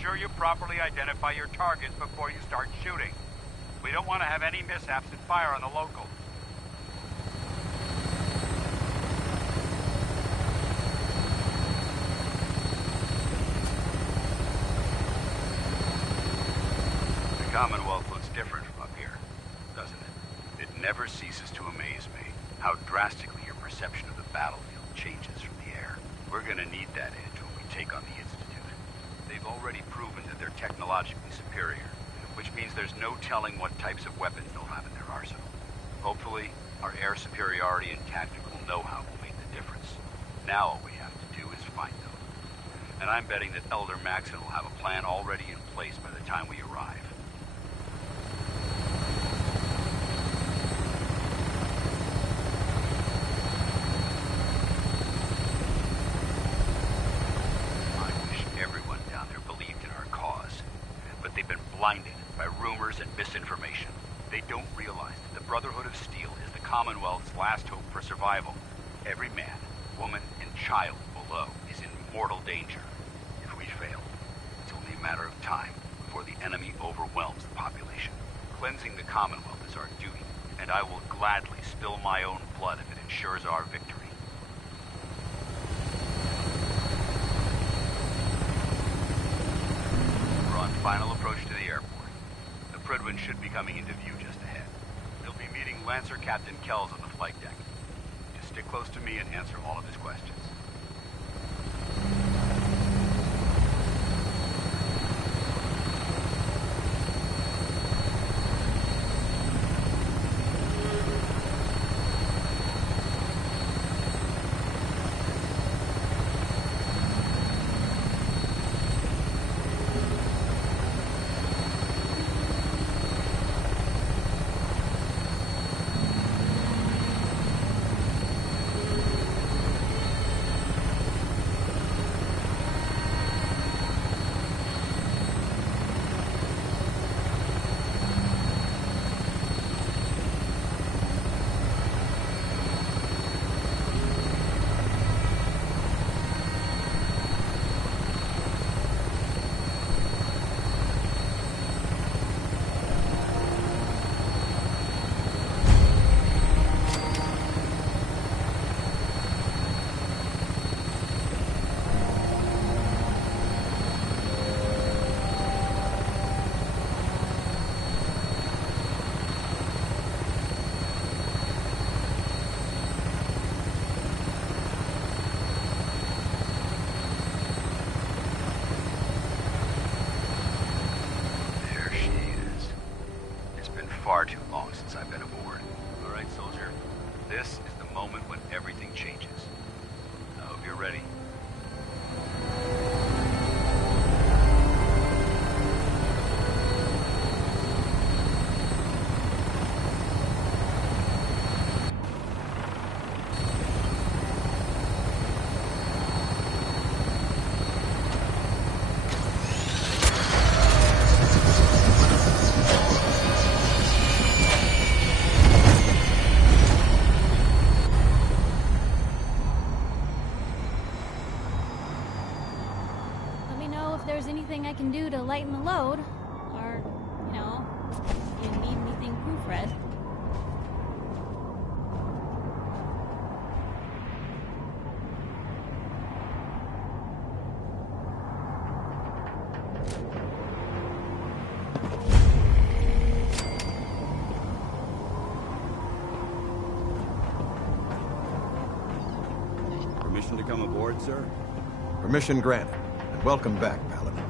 sure you properly identify your targets before you start shooting. We don't want to have any mishaps and fire on the locals. The Commonwealth looks different from up here, doesn't it? It never ceases to amaze me how drastically your perception of the battlefield changes from the air. We're gonna need that edge when we take on the Institute. They've already proven that they're technologically superior, which means there's no telling what types of weapons they'll have in their arsenal. Hopefully, our air superiority and tactical know-how will make the difference. Now all we have to do is find them. And I'm betting that Elder Maxson will have a plan already in place by the time we arrive. Blinded by rumors and misinformation. They don't realize that the Brotherhood of Steel is the Commonwealth's last hope for survival. Every man, woman, and child below is in mortal danger. If we fail, it's only a matter of time before the enemy overwhelms the population. Cleansing the Commonwealth is our duty, and I will gladly spill my own blood if it ensures our victory. Final approach to the airport. The Prydwen should be coming into view just ahead. They'll be meeting Lancer Captain Kells on the flight deck. Just stick close to me and answer all of his questions. Far too long since I've been aboard. All right, soldier. This is the moment when everything changes. I hope you're ready. There's anything I can do to lighten the load, or, you know, if you need anything proofread. Permission to come aboard, sir? Permission granted. And welcome back, Paladin.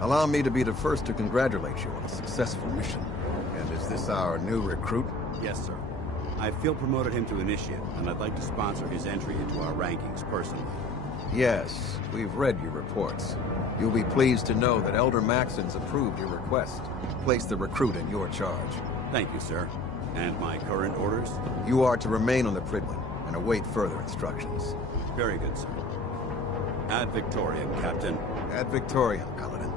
Allow me to be the first to congratulate you on a successful mission. And is this our new recruit? Yes, sir. I feel promoted him to initiate, and I'd like to sponsor his entry into our rankings personally. Yes, we've read your reports. You'll be pleased to know that Elder Maxson's approved your request. Place the recruit in your charge. Thank you, sir. And my current orders? You are to remain on the Prydwen and await further instructions. Very good, sir. Ad Victoriam, Captain. Ad Victoriam, Paladin.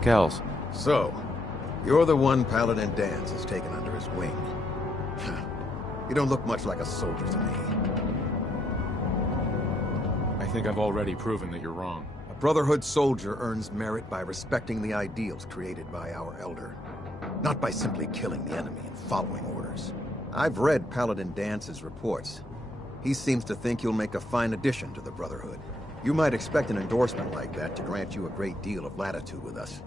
Kells. So, you're the one Paladin Danse has taken under his wing. You don't look much like a soldier to me. I think I've already proven that you're wrong. A Brotherhood soldier earns merit by respecting the ideals created by our Elder, not by simply killing the enemy and following orders. I've read Paladin Dance's reports. He seems to think you'll make a fine addition to the Brotherhood. You might expect an endorsement like that to grant you a great deal of latitude with us.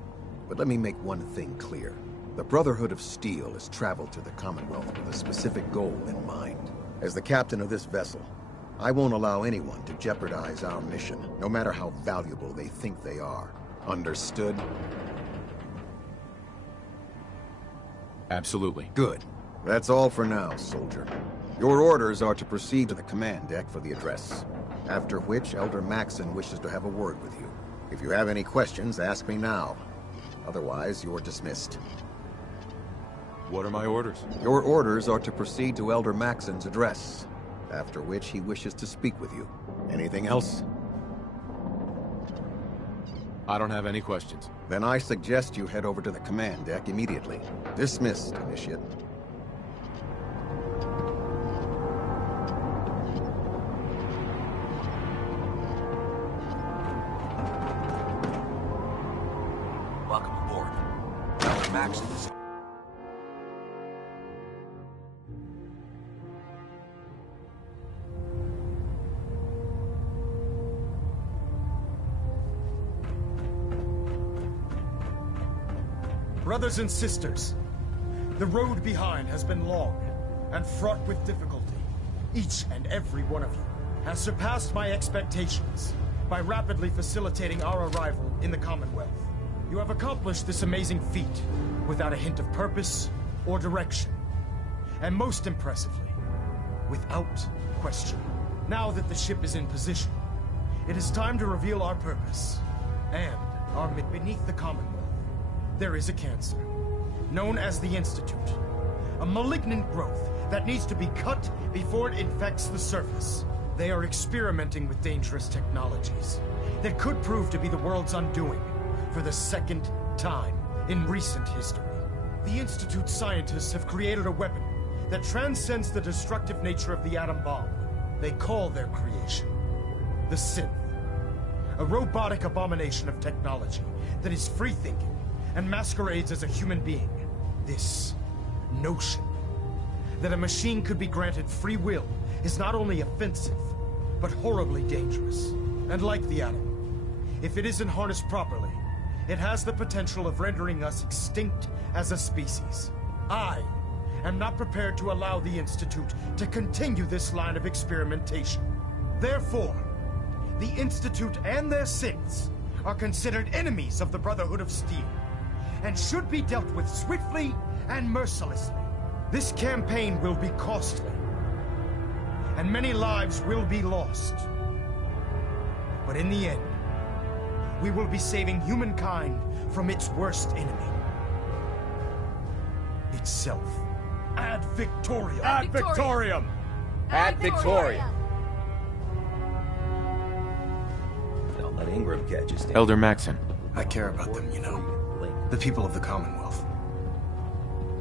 But let me make one thing clear. The Brotherhood of Steel has traveled to the Commonwealth with a specific goal in mind. As the captain of this vessel, I won't allow anyone to jeopardize our mission, no matter how valuable they think they are. Understood? Absolutely. Good. That's all for now, soldier. Your orders are to proceed to the command deck for the address. After which, Elder Maxson wishes to have a word with you. If you have any questions, ask me now. Otherwise, you're dismissed. What are my orders? Your orders are to proceed to Elder Maxson's address, after which he wishes to speak with you. Anything else? I don't have any questions. Then I suggest you head over to the command deck immediately. Dismissed, Initiate. Welcome aboard. Elder Maxson is... Brothers and sisters, the road behind has been long and fraught with difficulty. Each and every one of you has surpassed my expectations by rapidly facilitating our arrival in the Commonwealth. You have accomplished this amazing feat without a hint of purpose or direction. And most impressively, without question. Now that the ship is in position, it is time to reveal our purpose and our beneath the Commonwealth. There is a cancer, known as the Institute. A malignant growth that needs to be cut before it infects the surface. They are experimenting with dangerous technologies that could prove to be the world's undoing for the second time in recent history. The Institute scientists have created a weapon that transcends the destructive nature of the atom bomb. They call their creation the Synth. A robotic abomination of technology that is free-thinking and masquerades as a human being. This notion that a machine could be granted free will is not only offensive, but horribly dangerous. And like the atom, if it isn't harnessed properly, it has the potential of rendering us extinct as a species. I am not prepared to allow the Institute to continue this line of experimentation. Therefore, the Institute and their synths are considered enemies of the Brotherhood of Steel, and should be dealt with swiftly and mercilessly. This campaign will be costly, and many lives will be lost. But in the end, we will be saving humankind from its worst enemy. Itself. Ad Victoriam! Ad Victoriam! Ad Victoriam! Don't let Ingram catch you, Stan. Elder Maxson, I care about them, you know. The people of the Commonwealth.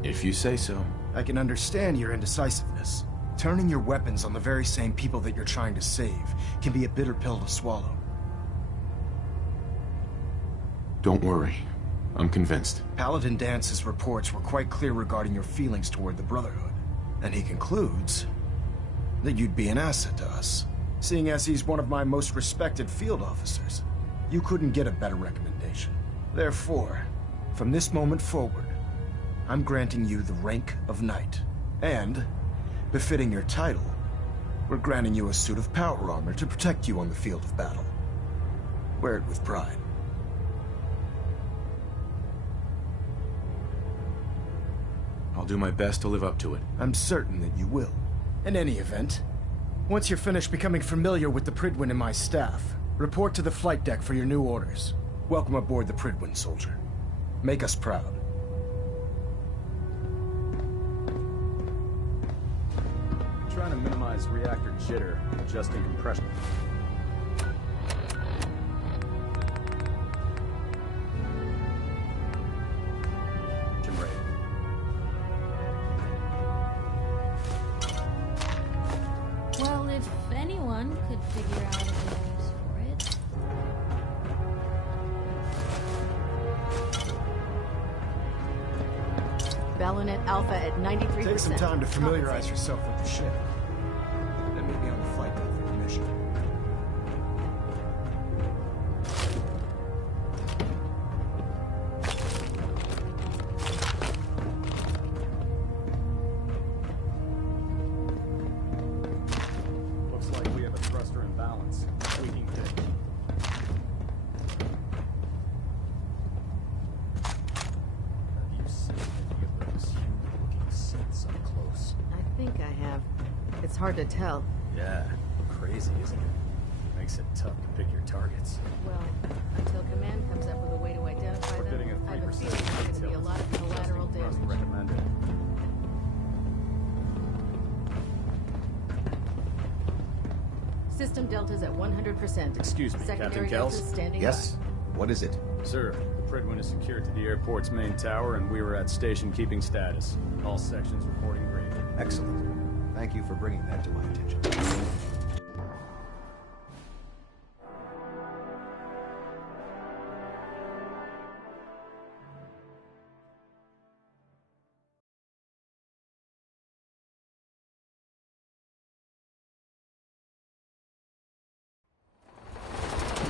if you say so. I can understand your indecisiveness. Turning your weapons on the very same people that you're trying to save can be a bitter pill to swallow. Don't worry. I'm convinced. Paladin Dance's reports were quite clear regarding your feelings toward the Brotherhood. And he concludes that you'd be an asset to us, seeing as he's one of my most respected field officers. You couldn't get a better recommendation. Therefore, from this moment forward, I'm granting you the rank of Knight. And, befitting your title, we're granting you a suit of power armor to protect you on the field of battle. Wear it with pride. I'll do my best to live up to it. I'm certain that you will. In any event, once you're finished becoming familiar with the Prydwen and my staff, report to the flight deck for your new orders. Welcome aboard the Prydwen, soldier. Make us proud. Trying to minimize reactor jitter, adjusting compression. Rate. Well, if anyone could figure out a good use for it. Balonet Alpha at 93%. Take some time to familiarize Compensate. yourself with the ship. Then meet me on the flight deck for your mission. Looks like we have a thruster imbalance. Tweaking pit. Have you seen any of those human-looking synths up close? I think I have. It's hard to tell. Yeah, crazy, isn't it? Makes it tough to pick your targets. Well, until Command comes up with a way to identify We're getting them, a I have a 3% feeling there's going to be a lot of collateral Thrust damage. recommended. System Delta's at 100%. Excuse me, Secondary Captain Kells? Delta's standing Yes? by. What is it? Sir, the Pridwin is secured to the airport's main tower, and we were at station keeping status. All sections reporting green. Excellent. Thank you for bringing that to my attention.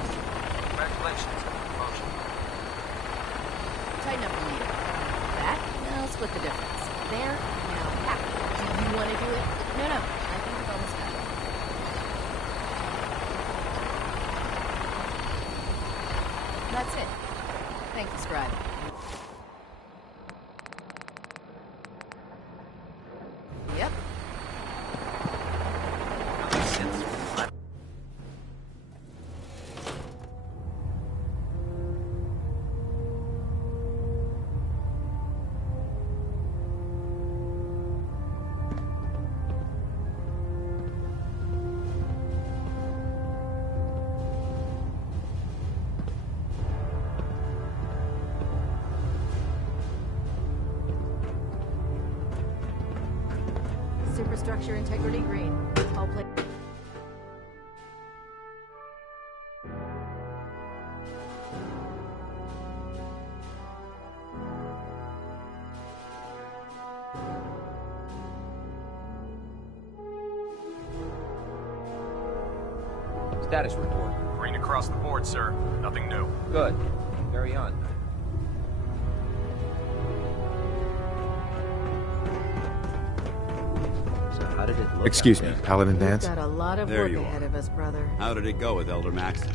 Congratulations on the promotion. Tighten up the lead. That? No, split the difference. There, now half. Do you want to do it? No, no. I think we've almost got it. That's it. Thank you, Scribe. Yep. Superstructure integrity green. All play. Status report. Green across the board, sir. Nothing new. Good. Carry on. So how did it look? Excuse out me, there? Paladin We've Dance? got a lot of There work you ahead are. of us, brother. How did it go with Elder Maxson?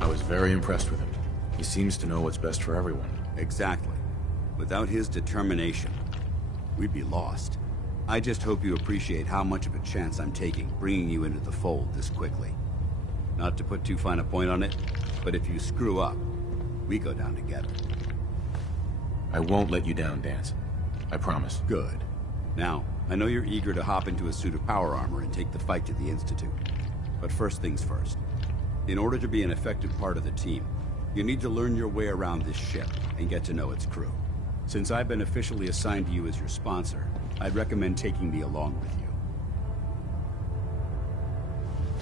I was very impressed with him. He seems to know what's best for everyone. Exactly. Without his determination, we'd be lost. I just hope you appreciate how much of a chance I'm taking bringing you into the fold this quickly. Not to put too fine a point on it, but if you screw up, we go down together. I won't let you down, Dance. I promise. Good. Now, I know you're eager to hop into a suit of power armor and take the fight to the Institute. But first things first. In order to be an effective part of the team, you need to learn your way around this ship and get to know its crew. Since I've been officially assigned to you as your sponsor, I'd recommend taking me along with you.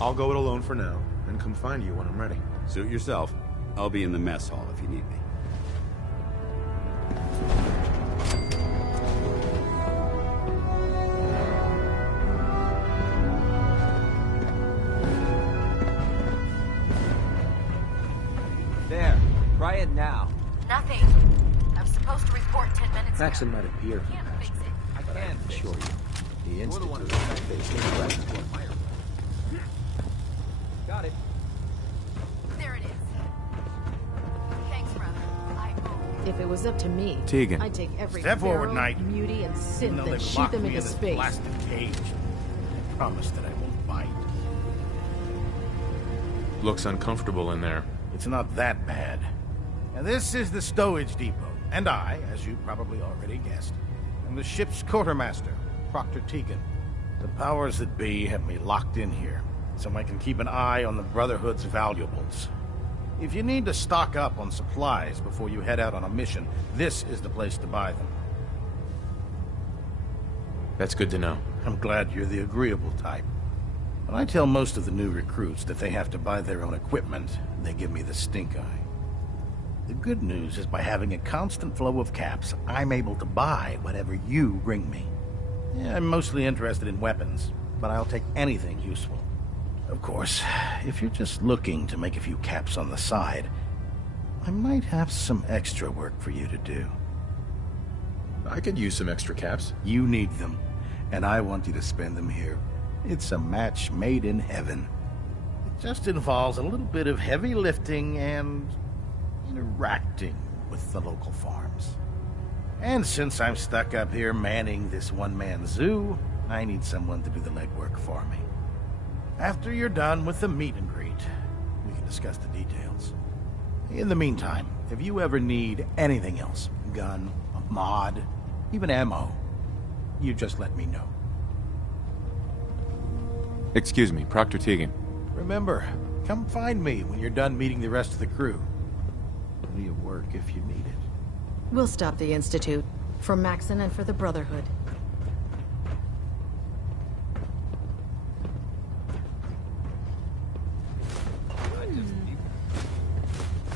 I'll go it alone for now, and come find you when I'm ready. Suit yourself. I'll be in the mess hall if you need me. There. Try it now. Nothing. I'm supposed to report 10 minutes Maxson might appear. Can't fix it. I can assure you. The Institute Got it. There it is. Thanks, brother. If it was up to me, Tegan. I'd take every Step forward, Pharaoh, Knight. Muty, and Even though Synth and they've shoot locked them me into in this space. blasted cage, I promise that I won't bite. Looks uncomfortable in there. It's not that bad. Now, this is the stowage depot, and I, as you probably already guessed, am the ship's quartermaster, Proctor Tegan. The powers that be have me locked in here, so I can keep an eye on the Brotherhood's valuables. If you need to stock up on supplies before you head out on a mission, this is the place to buy them. That's good to know. I'm glad you're the agreeable type. When I tell most of the new recruits that they have to buy their own equipment, they give me the stink eye. The good news is by having a constant flow of caps, I'm able to buy whatever you bring me. Yeah, I'm mostly interested in weapons, but I'll take anything useful. Of course, if you're just looking to make a few caps on the side, I might have some extra work for you to do. I could use some extra caps. You need them, and I want you to spend them here. It's a match made in heaven. It just involves a little bit of heavy lifting and interacting with the local farms. And since I'm stuck up here manning this one-man zoo, I need someone to do the legwork for me. After you're done with the meet and greet, we can discuss the details. In the meantime, if you ever need anything else, gun, a mod, even ammo, you just let me know. Excuse me, Proctor Tegan. Remember, come find me when you're done meeting the rest of the crew. Plenty of work if you need it. We'll stop the Institute. For Maxon and for the Brotherhood.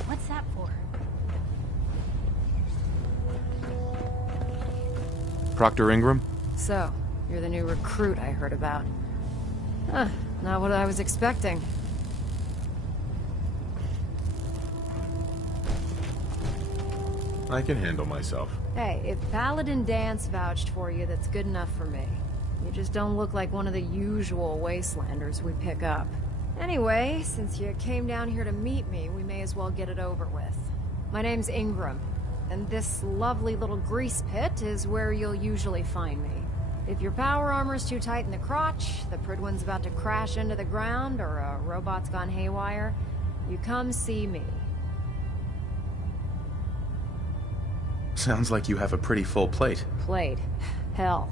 What's that for? Proctor Ingram? So, you're the new recruit I heard about. Huh, not what I was expecting. I can handle myself. Hey, if Paladin Danse vouched for you, that's good enough for me. You just don't look like one of the usual wastelanders we pick up. Anyway, since you came down here to meet me, we may as well get it over with. My name's Ingram, and this lovely little grease pit is where you'll usually find me. If your power armor's too tight in the crotch, the Prydwen's about to crash into the ground, or a robot's gone haywire, you come see me. Sounds like you have a pretty full plate. Plate? Hell,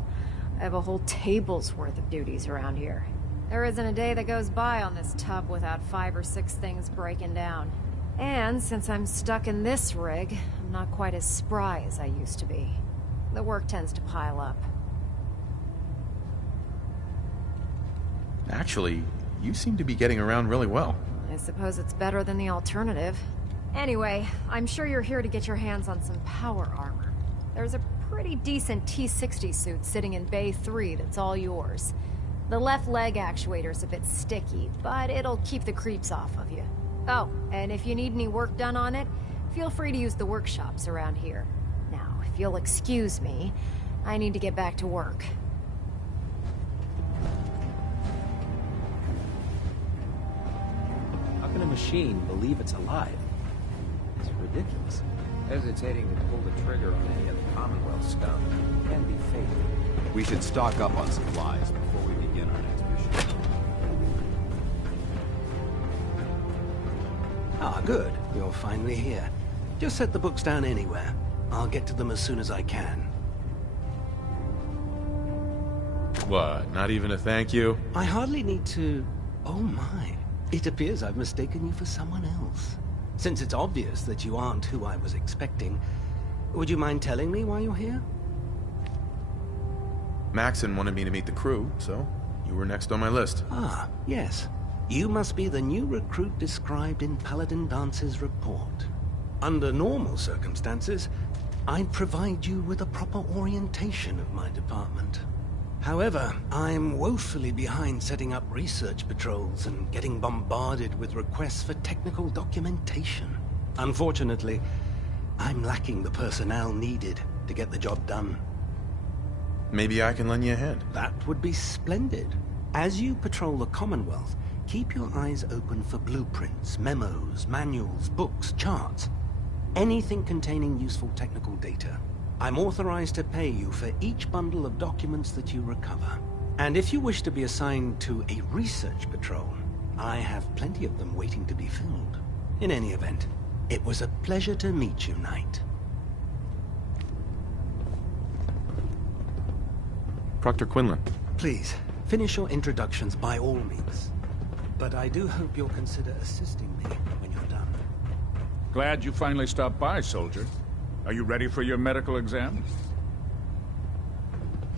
I have a whole table's worth of duties around here. There isn't a day that goes by on this tub without 5 or 6 things breaking down. And since I'm stuck in this rig, I'm not quite as spry as I used to be. The work tends to pile up. Actually, you seem to be getting around really well. I suppose it's better than the alternative. Anyway, I'm sure you're here to get your hands on some power armor. There's a pretty decent T-60 suit sitting in Bay 3 that's all yours. The left leg actuator's a bit sticky, but it'll keep the creeps off of you. Oh, and if you need any work done on it, feel free to use the workshops around here. Now, if you'll excuse me, I need to get back to work. How can a machine believe it's alive? It's ridiculous. Hesitating to pull the trigger on any of the Commonwealth scum can be fatal. We should stock up on supplies before we begin our next mission. Ah, good. You're finally here. Just set the books down anywhere. I'll get to them as soon as I can. What, not even a thank you? I hardly need to... Oh my. It appears I've mistaken you for someone else. Since it's obvious that you aren't who I was expecting, would you mind telling me why you're here? Maxon wanted me to meet the crew, so you were next on my list. Ah, yes. You must be the new recruit described in Paladin Dance's report. Under normal circumstances, I'd provide you with a proper orientation of my department. However, I'm woefully behind setting up research patrols and getting bombarded with requests for technical documentation. Unfortunately, I'm lacking the personnel needed to get the job done. Maybe I can lend you a hand. That would be splendid. As you patrol the Commonwealth, keep your eyes open for blueprints, memos, manuals, books, charts. Anything containing useful technical data. I'm authorized to pay you for each bundle of documents that you recover. And if you wish to be assigned to a research patrol, I have plenty of them waiting to be filled. In any event, it was a pleasure to meet you, Knight. Proctor Quinlan. Please, finish your introductions by all means. But I do hope you'll consider assisting me when you're done. Glad you finally stopped by, soldier. Are you ready for your medical exam?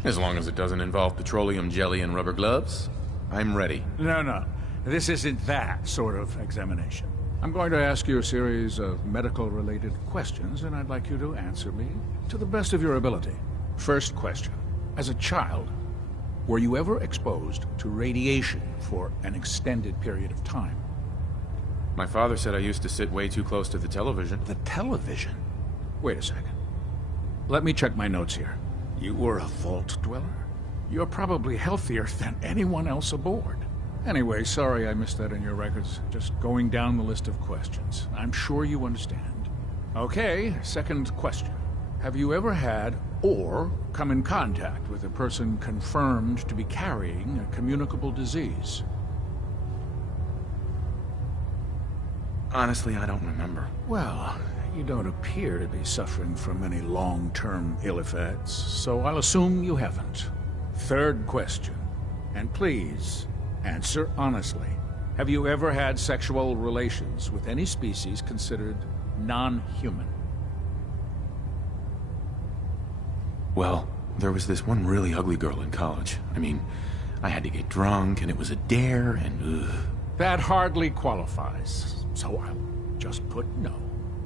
As long as it doesn't involve petroleum jelly and rubber gloves, I'm ready. No. This isn't that sort of examination. I'm going to ask you a series of medical-related questions, and I'd like you to answer me to the best of your ability. First question. As a child, were you ever exposed to radiation for an extended period of time? My father said I used to sit way too close to the television. The television? Wait a second. Let me check my notes here. You were a vault dweller? You're probably healthier than anyone else aboard. Anyway, sorry I missed that in your records. Just going down the list of questions. I'm sure you understand. Okay, second question. Have you ever had or come in contact with a person confirmed to be carrying a communicable disease? Honestly, I don't remember. Well, you don't appear to be suffering from any long-term ill effects, so I'll assume you haven't. Third question, and please, answer honestly. Have you ever had sexual relations with any species considered non-human? Well, there was this one really ugly girl in college. I mean, I had to get drunk, and it was a dare, and ugh. That hardly qualifies, so I'll just put no.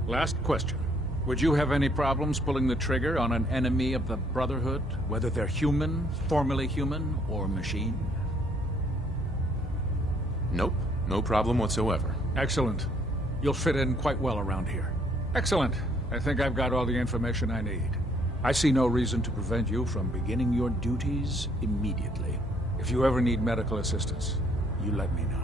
Last question. Would you have any problems pulling the trigger on an enemy of the Brotherhood, whether they're human, formerly human, or machine? Nope, no problem whatsoever. Excellent. You'll fit in quite well around here. Excellent. I think I've got all the information I need. I see no reason to prevent you from beginning your duties immediately. If you ever need medical assistance, you let me know.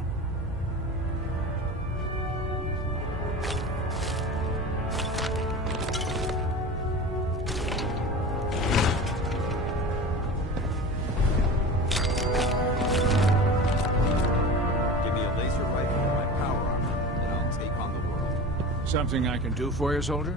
Something I can do for you, soldier?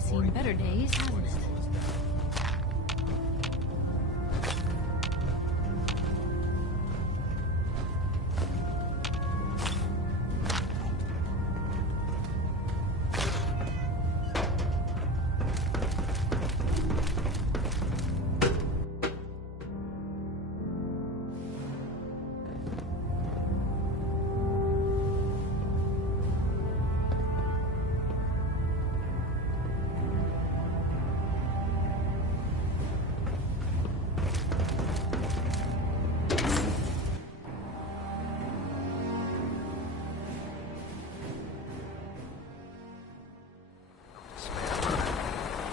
seen better days, hasn't it?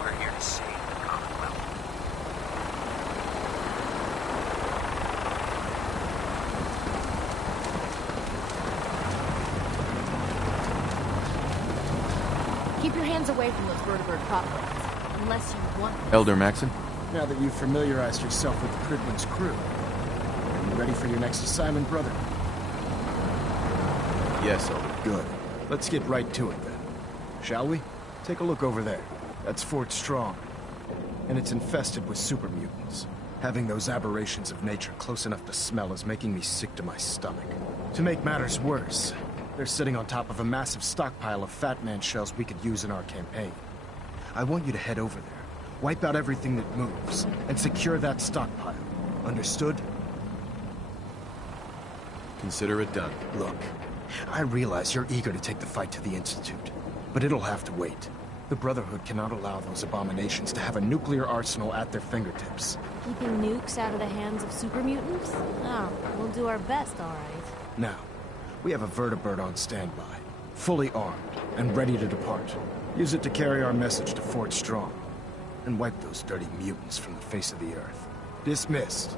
We're here to save the Commonwealth. Keep your hands away from those vertebrate prop blades, unless you want them. Elder Maxon? Now that you've familiarized yourself with the Pridwin's crew, are you ready for your next assignment, brother? Yes, Elder. Good. Let's get right to it then. Shall we? Take a look over there. That's Fort Strong. And it's infested with super mutants. Having those aberrations of nature close enough to smell is making me sick to my stomach. To make matters worse, they're sitting on top of a massive stockpile of Fat Man shells we could use in our campaign. I want you to head over there, wipe out everything that moves, and secure that stockpile. Understood? Consider it done. Look, I realize you're eager to take the fight to the Institute, but it'll have to wait. The Brotherhood cannot allow those abominations to have a nuclear arsenal at their fingertips. Keeping nukes out of the hands of super mutants? Oh, we'll do our best, all right. Now, we have a vertibird on standby, fully armed and ready to depart. Use it to carry our message to Fort Strong, and wipe those dirty mutants from the face of the earth. Dismissed.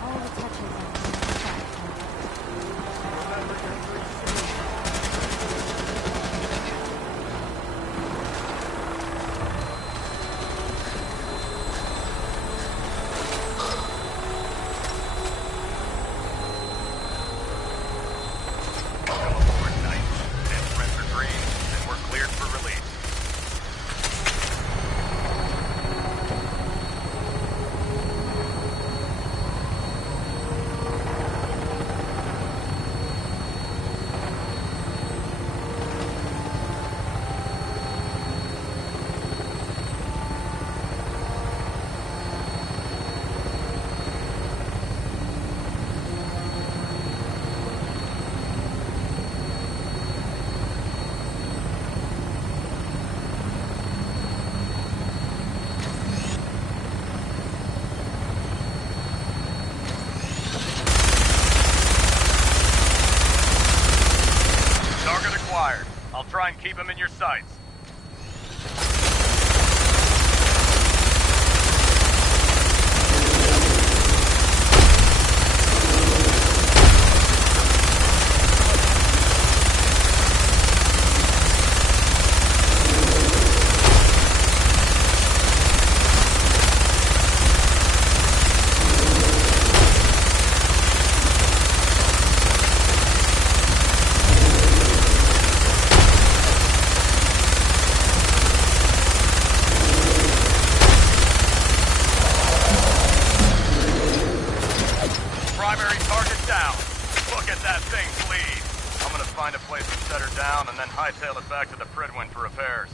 All the touches are on Welcome aboard, Knight. Instruments are green, and we're cleared for release. Target acquired. I'll try and keep him in your sights. Primary target down. Look at that thing bleed. I'm gonna find a place to set her down and then hightail it back to the Pridwin for repairs.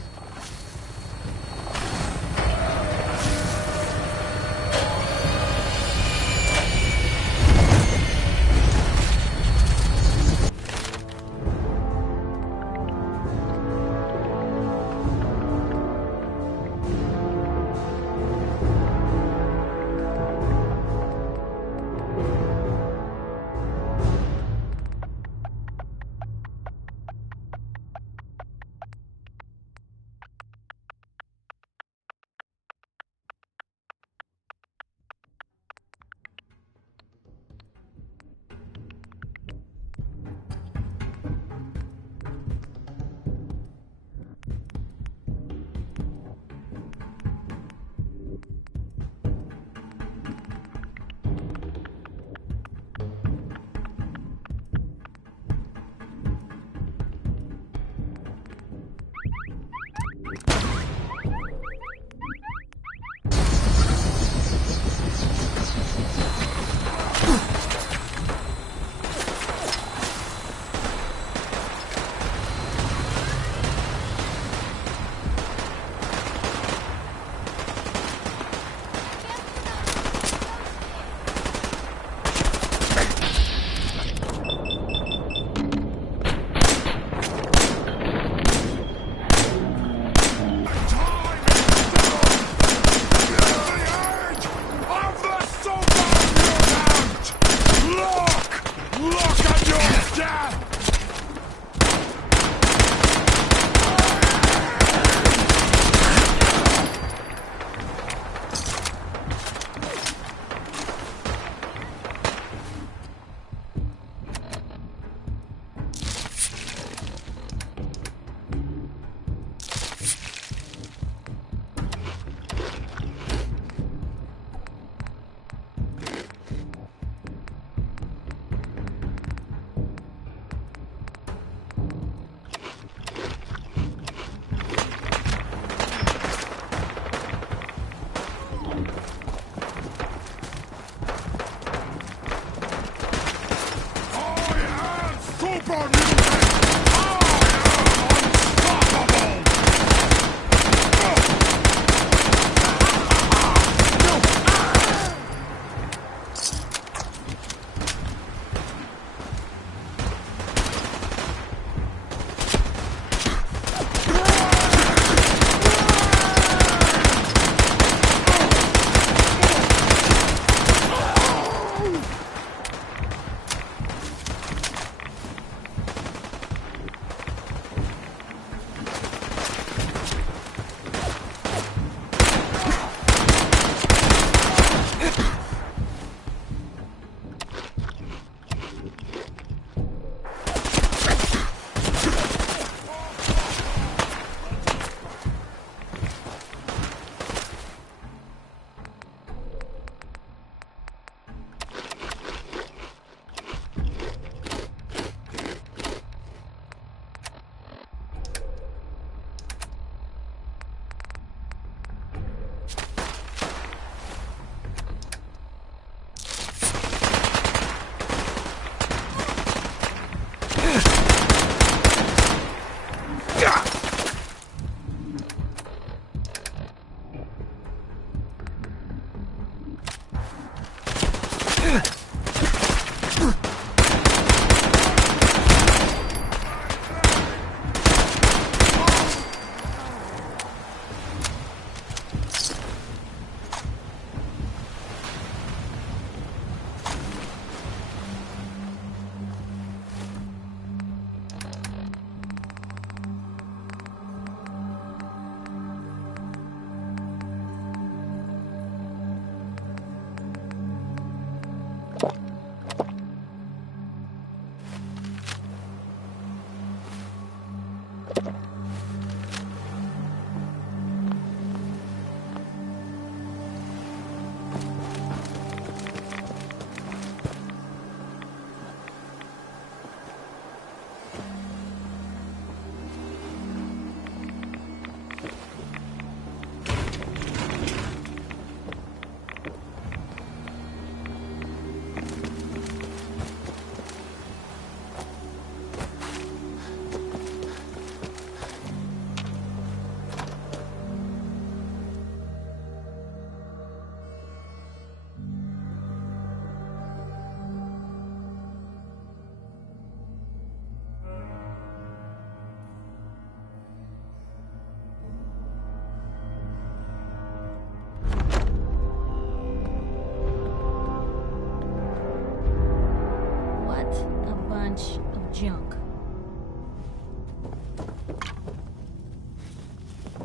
junk.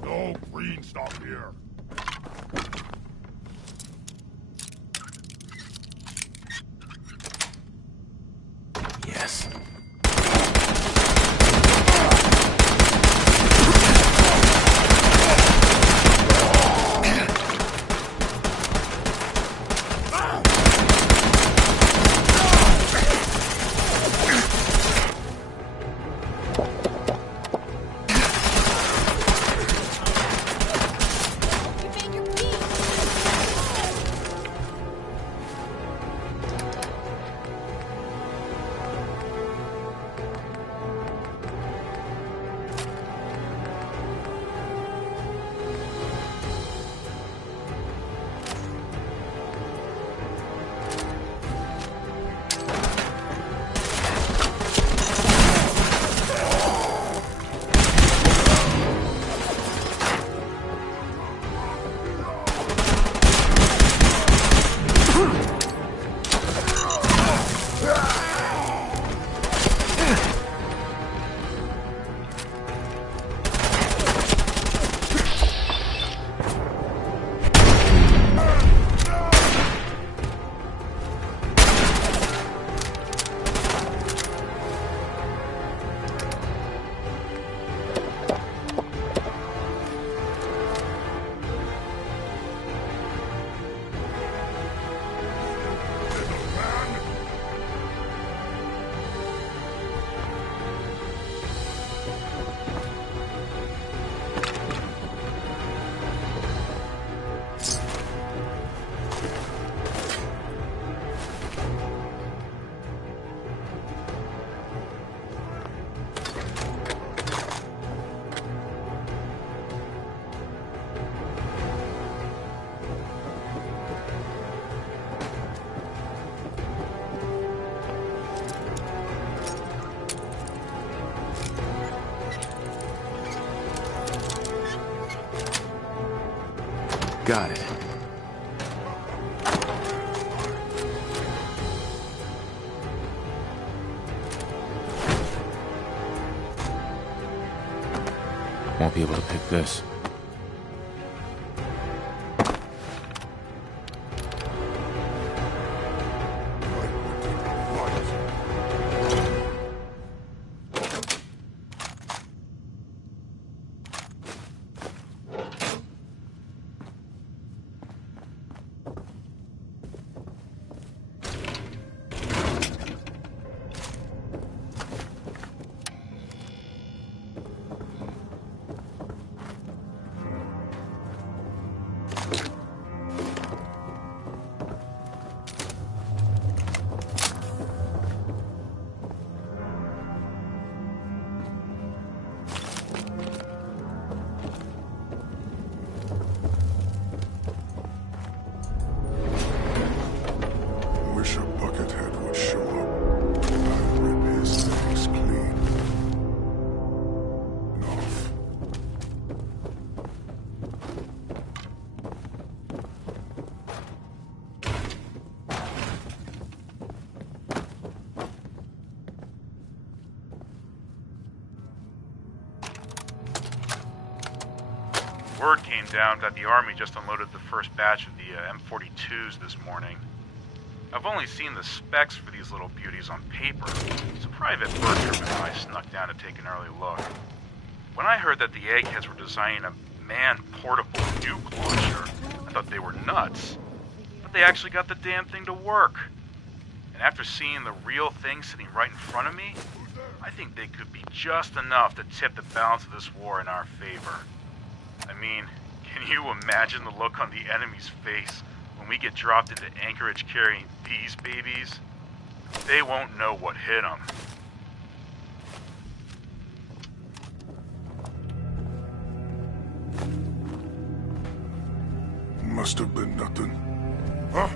No green stuff here. Yes. Got it. Won't be able to pick this. Wish a Buckethead would show up. I'd rip his face clean. Off. Word came down that the Army just unloaded the first batch of the M42s this morning. I've only seen the specs for these little beauties on paper, so Private Bertram and I snuck down to take an early look. When I heard that the eggheads were designing a man-portable nuke launcher, I thought they were nuts. But they actually got the damn thing to work. And after seeing the real thing sitting right in front of me, I think they could be just enough to tip the balance of this war in our favor. I mean, can you imagine the look on the enemy's face when we get dropped into Anchorage carrying these babies? They won't know what hit them. Must have been nothing. Huh?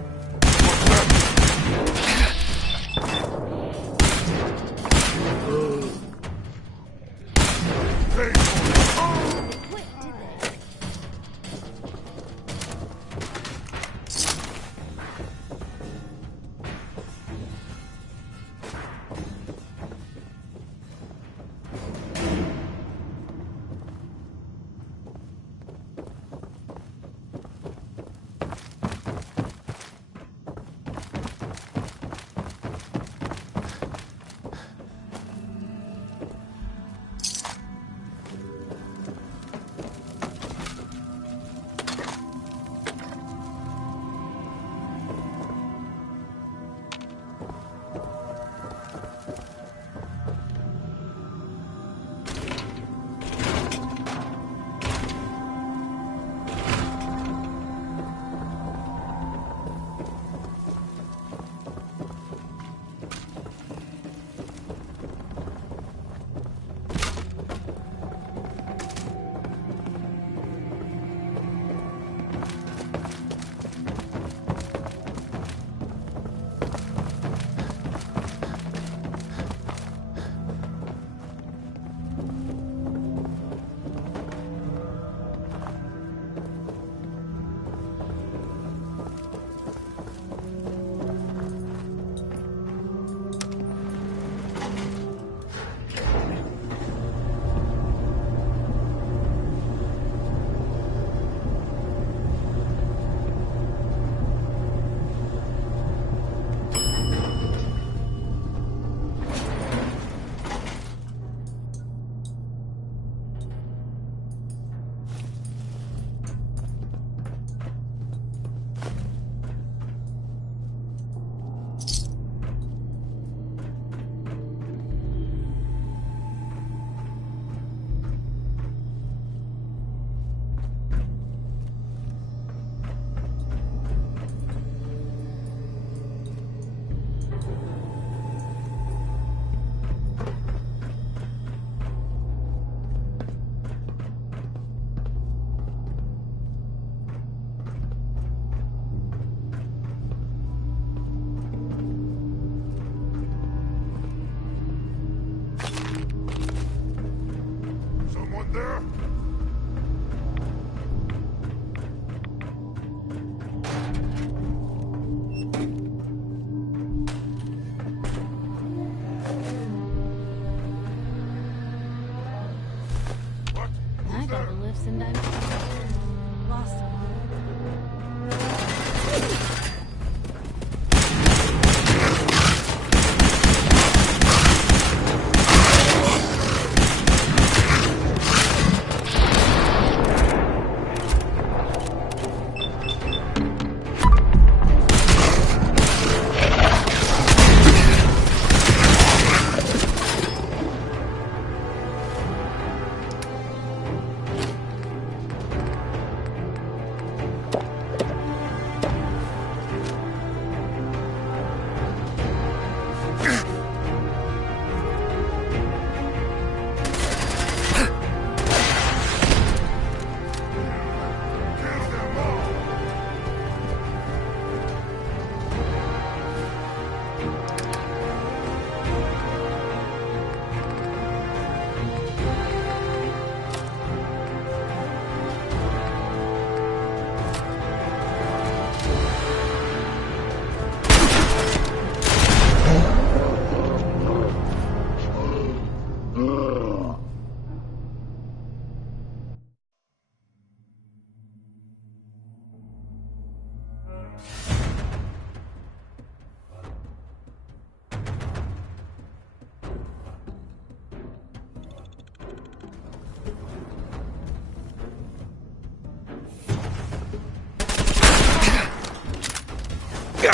I'm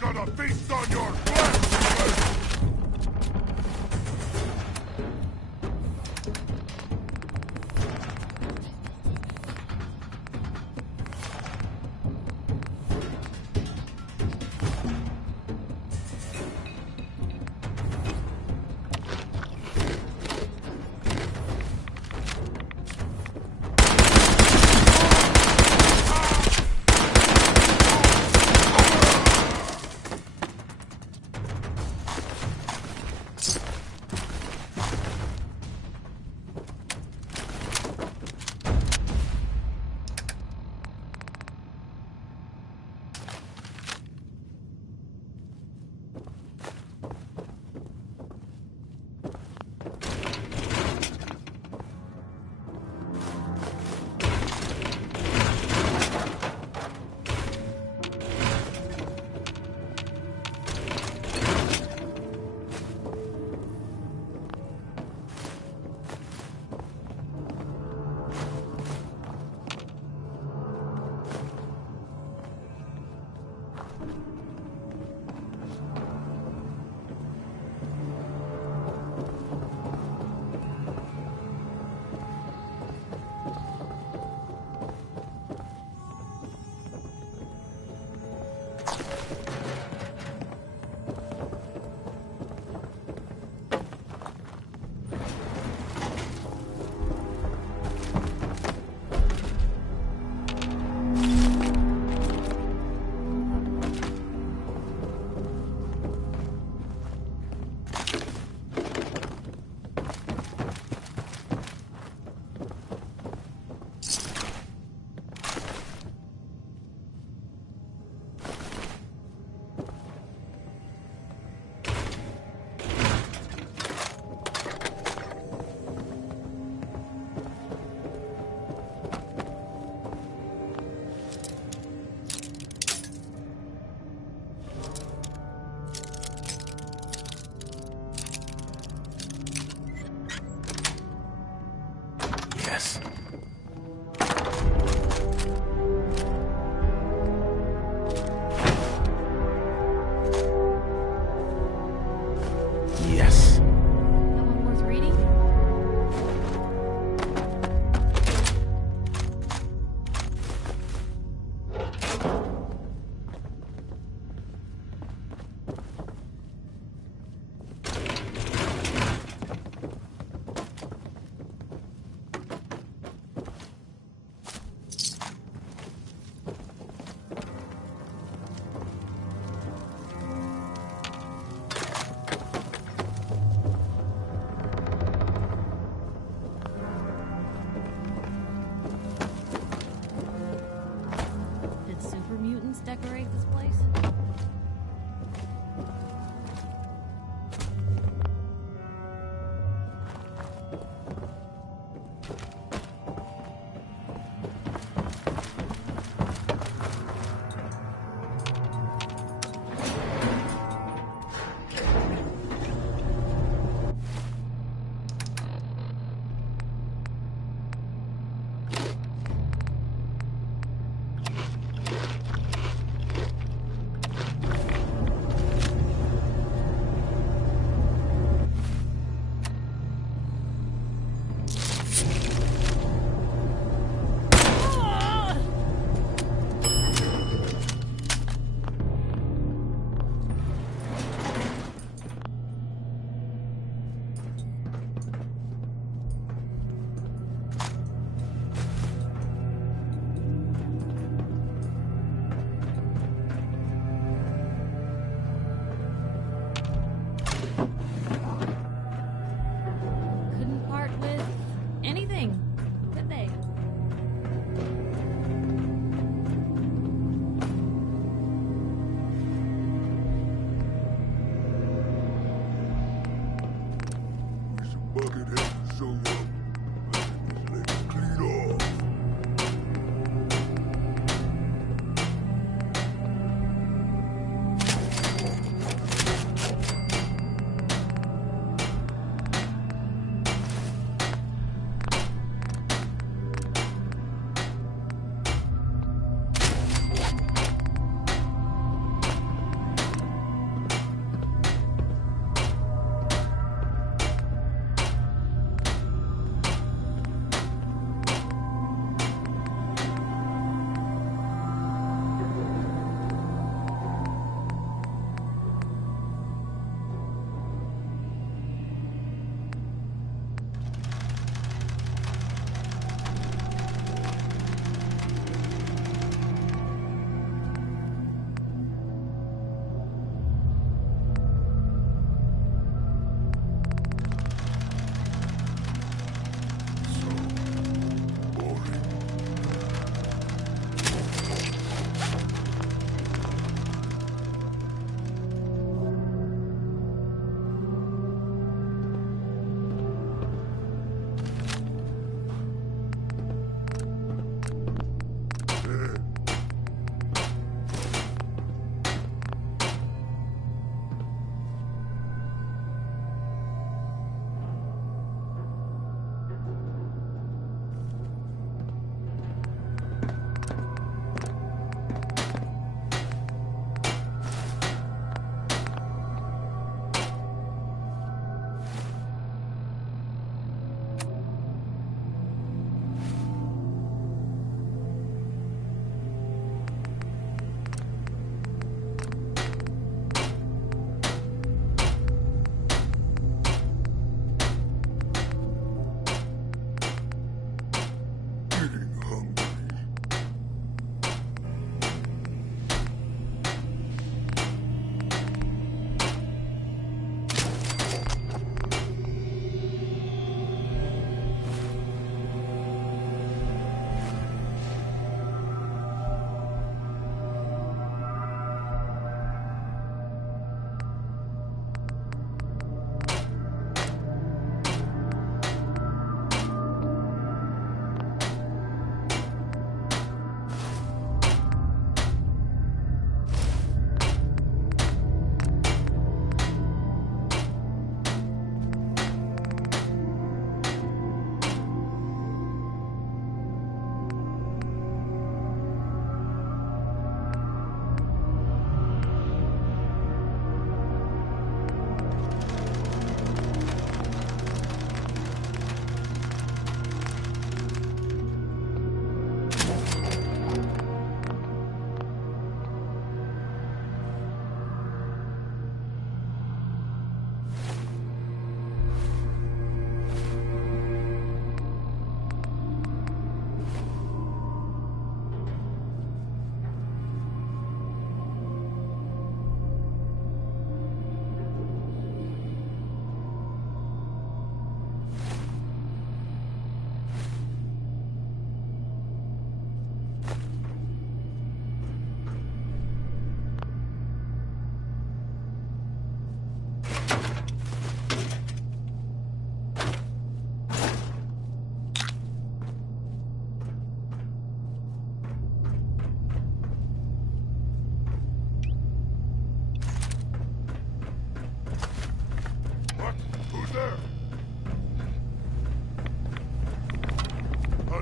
gonna feast on your flesh! Yes. Yes. That one worth reading?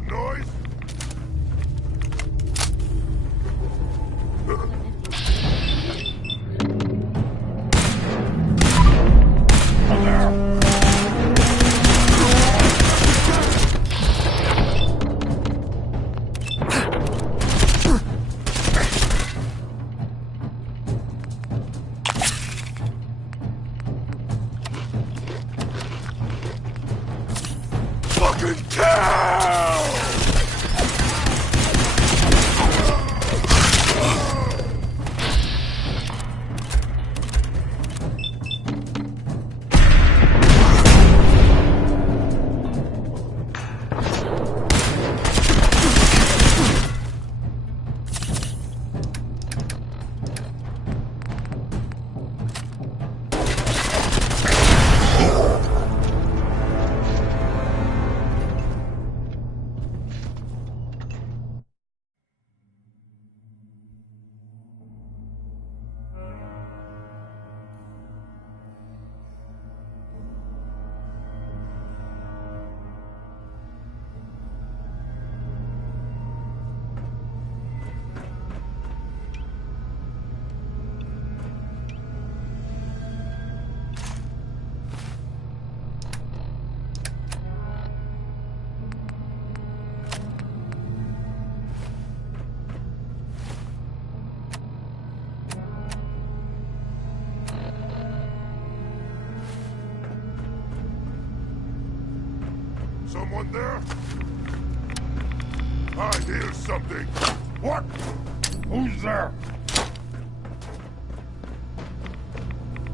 noise? Fucking cow! Someone there? I hear something. What? Who's there?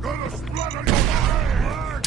Gonna splatter your brain!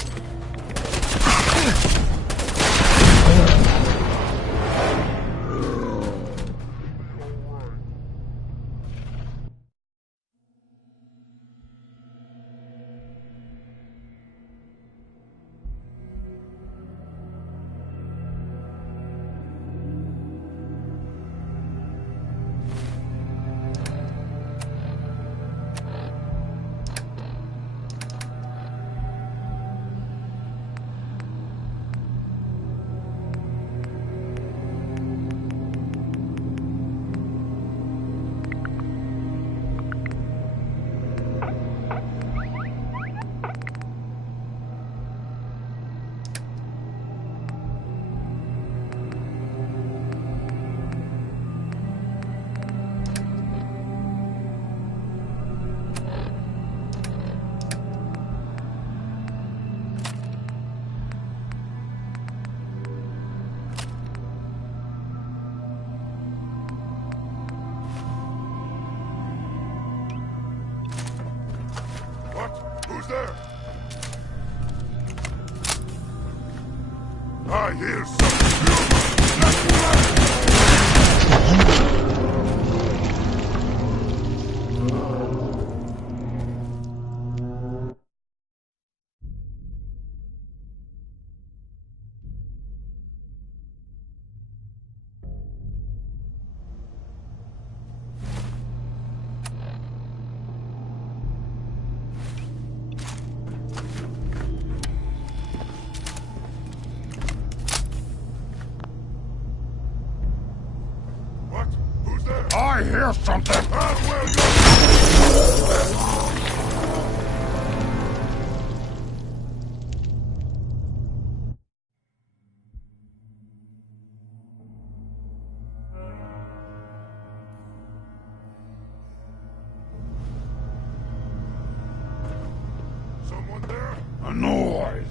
Who's there? I hear I hear something! Someone there? A noise!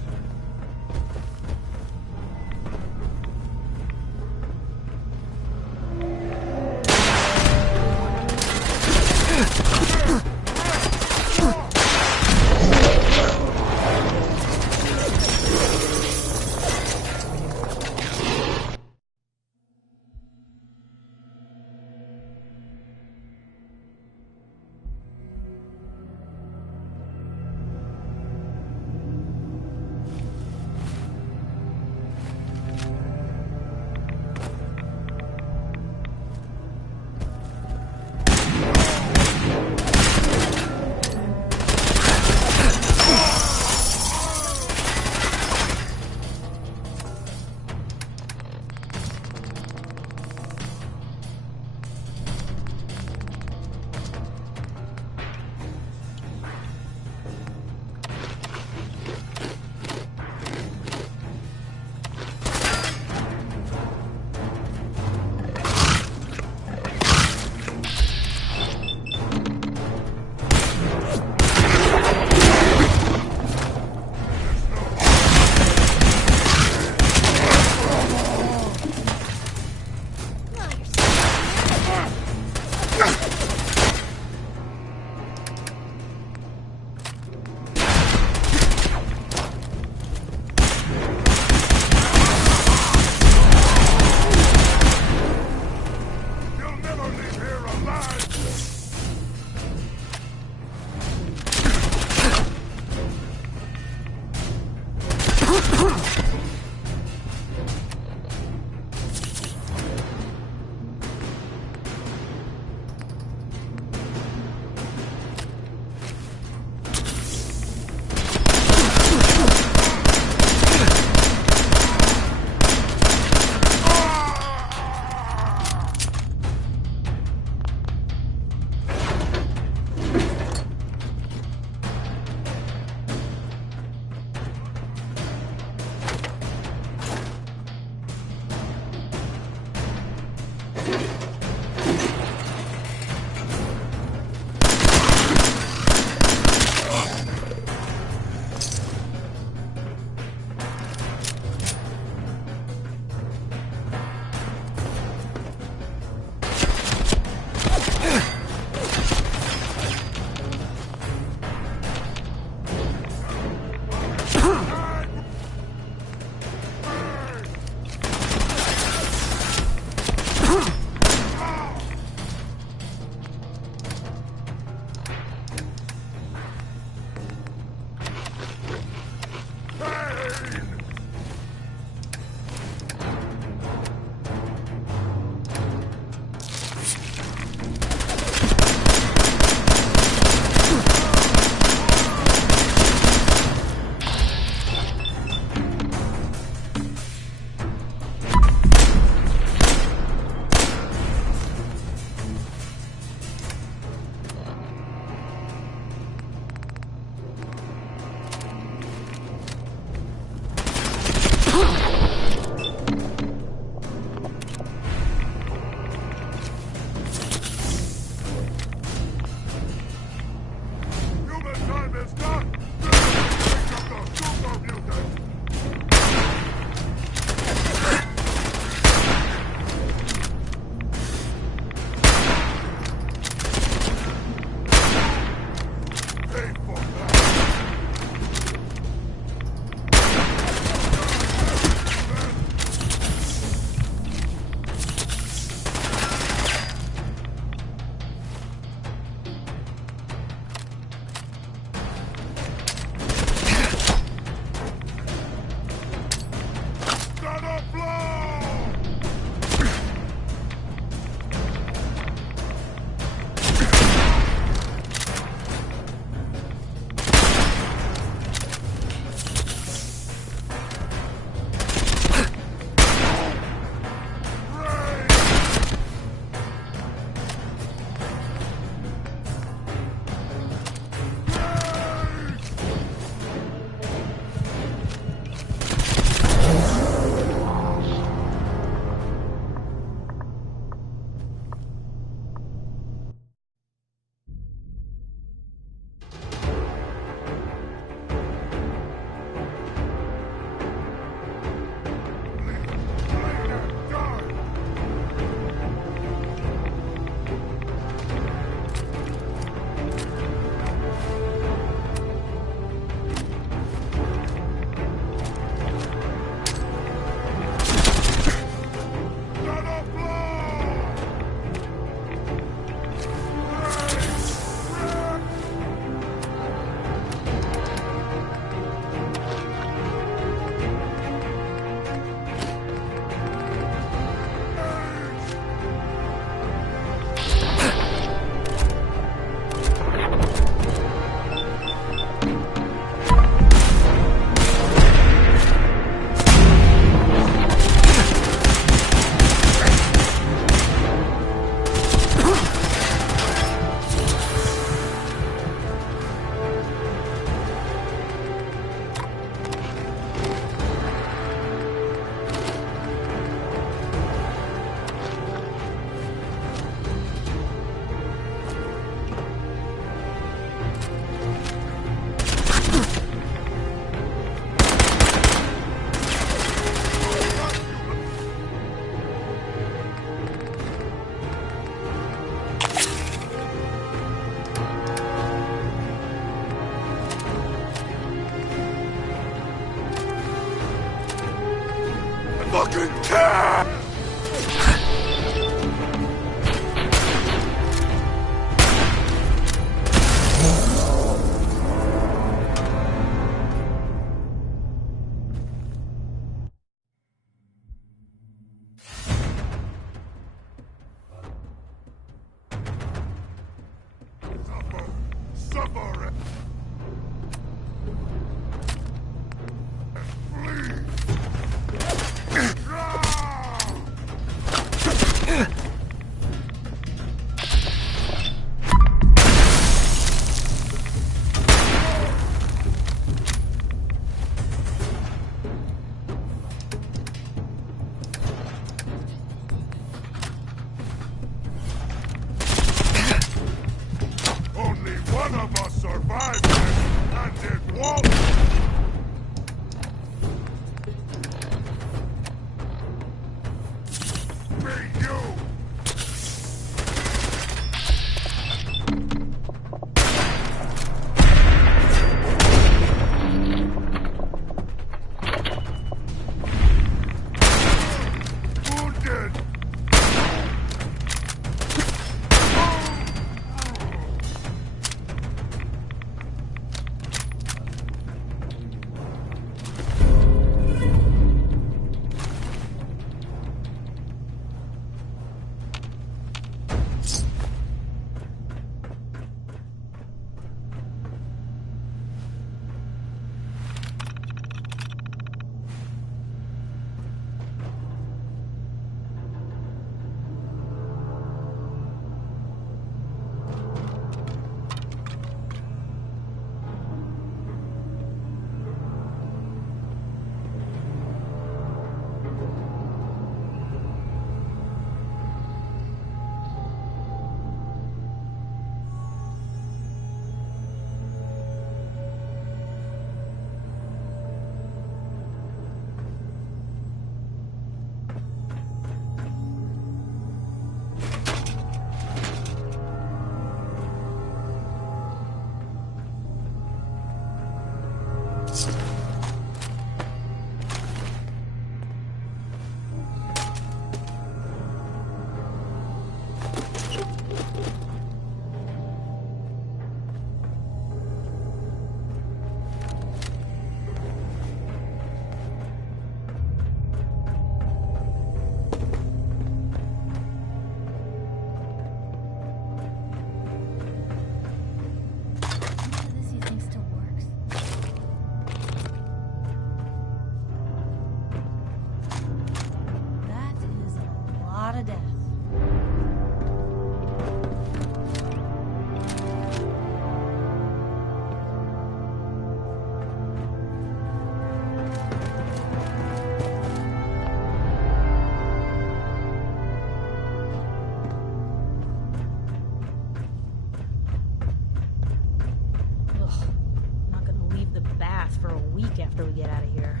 after we get out of here.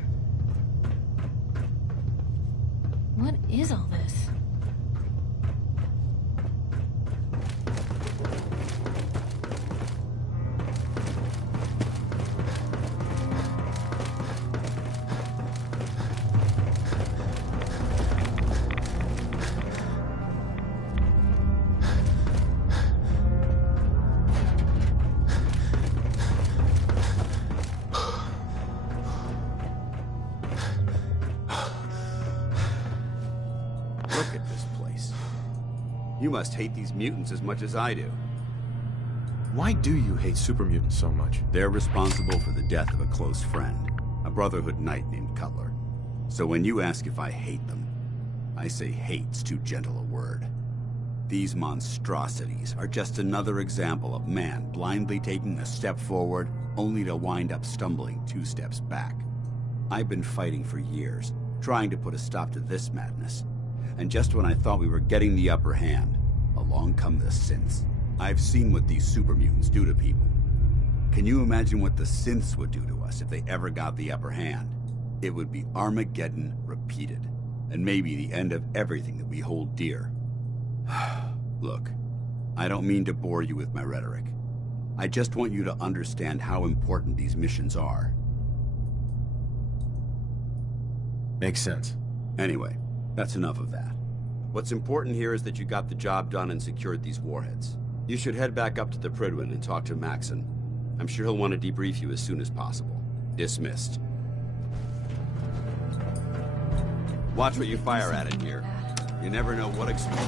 What is all this? Look at this place. You must hate these mutants as much as I do. Why do you hate super mutants so much? They're responsible for the death of a close friend, a Brotherhood knight named Cutler. So when you ask if I hate them, I say hate's too gentle a word. These monstrosities are just another example of man blindly taking a step forward, only to wind up stumbling 2 steps back. I've been fighting for years, trying to put a stop to this madness. And just when I thought we were getting the upper hand, along come the synths. I've seen what these super mutants do to people. Can you imagine what the synths would do to us if they ever got the upper hand? It would be Armageddon repeated, and maybe the end of everything that we hold dear. Look, I don't mean to bore you with my rhetoric. I just want you to understand how important these missions are. Makes sense. Anyway, That's enough of that. What's important here is that you got the job done and secured these warheads. You should head back up to the Prydwen and talk to Maxon. I'm sure he'll want to debrief you as soon as possible. Dismissed. Watch what you fire at in here. You never know what explodes.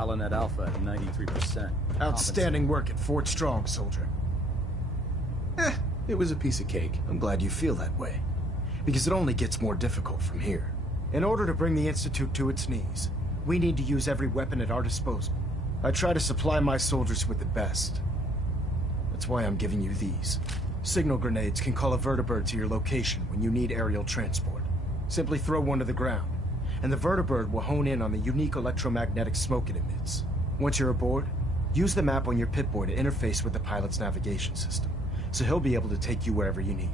Paladin Alpha at 93%. Outstanding work at Fort Strong, soldier. It was a piece of cake. I'm glad you feel that way. Because it only gets more difficult from here. In order to bring the Institute to its knees, we need to use every weapon at our disposal. I try to supply my soldiers with the best. That's why I'm giving you these. Signal grenades can call a vertibird to your location when you need aerial transport. Simply throw one to the ground, and the vertibird will hone in on the unique electromagnetic smoke it emits. Once you're aboard, use the map on your Pip-Boy to interface with the pilot's navigation system, so he'll be able to take you wherever you need.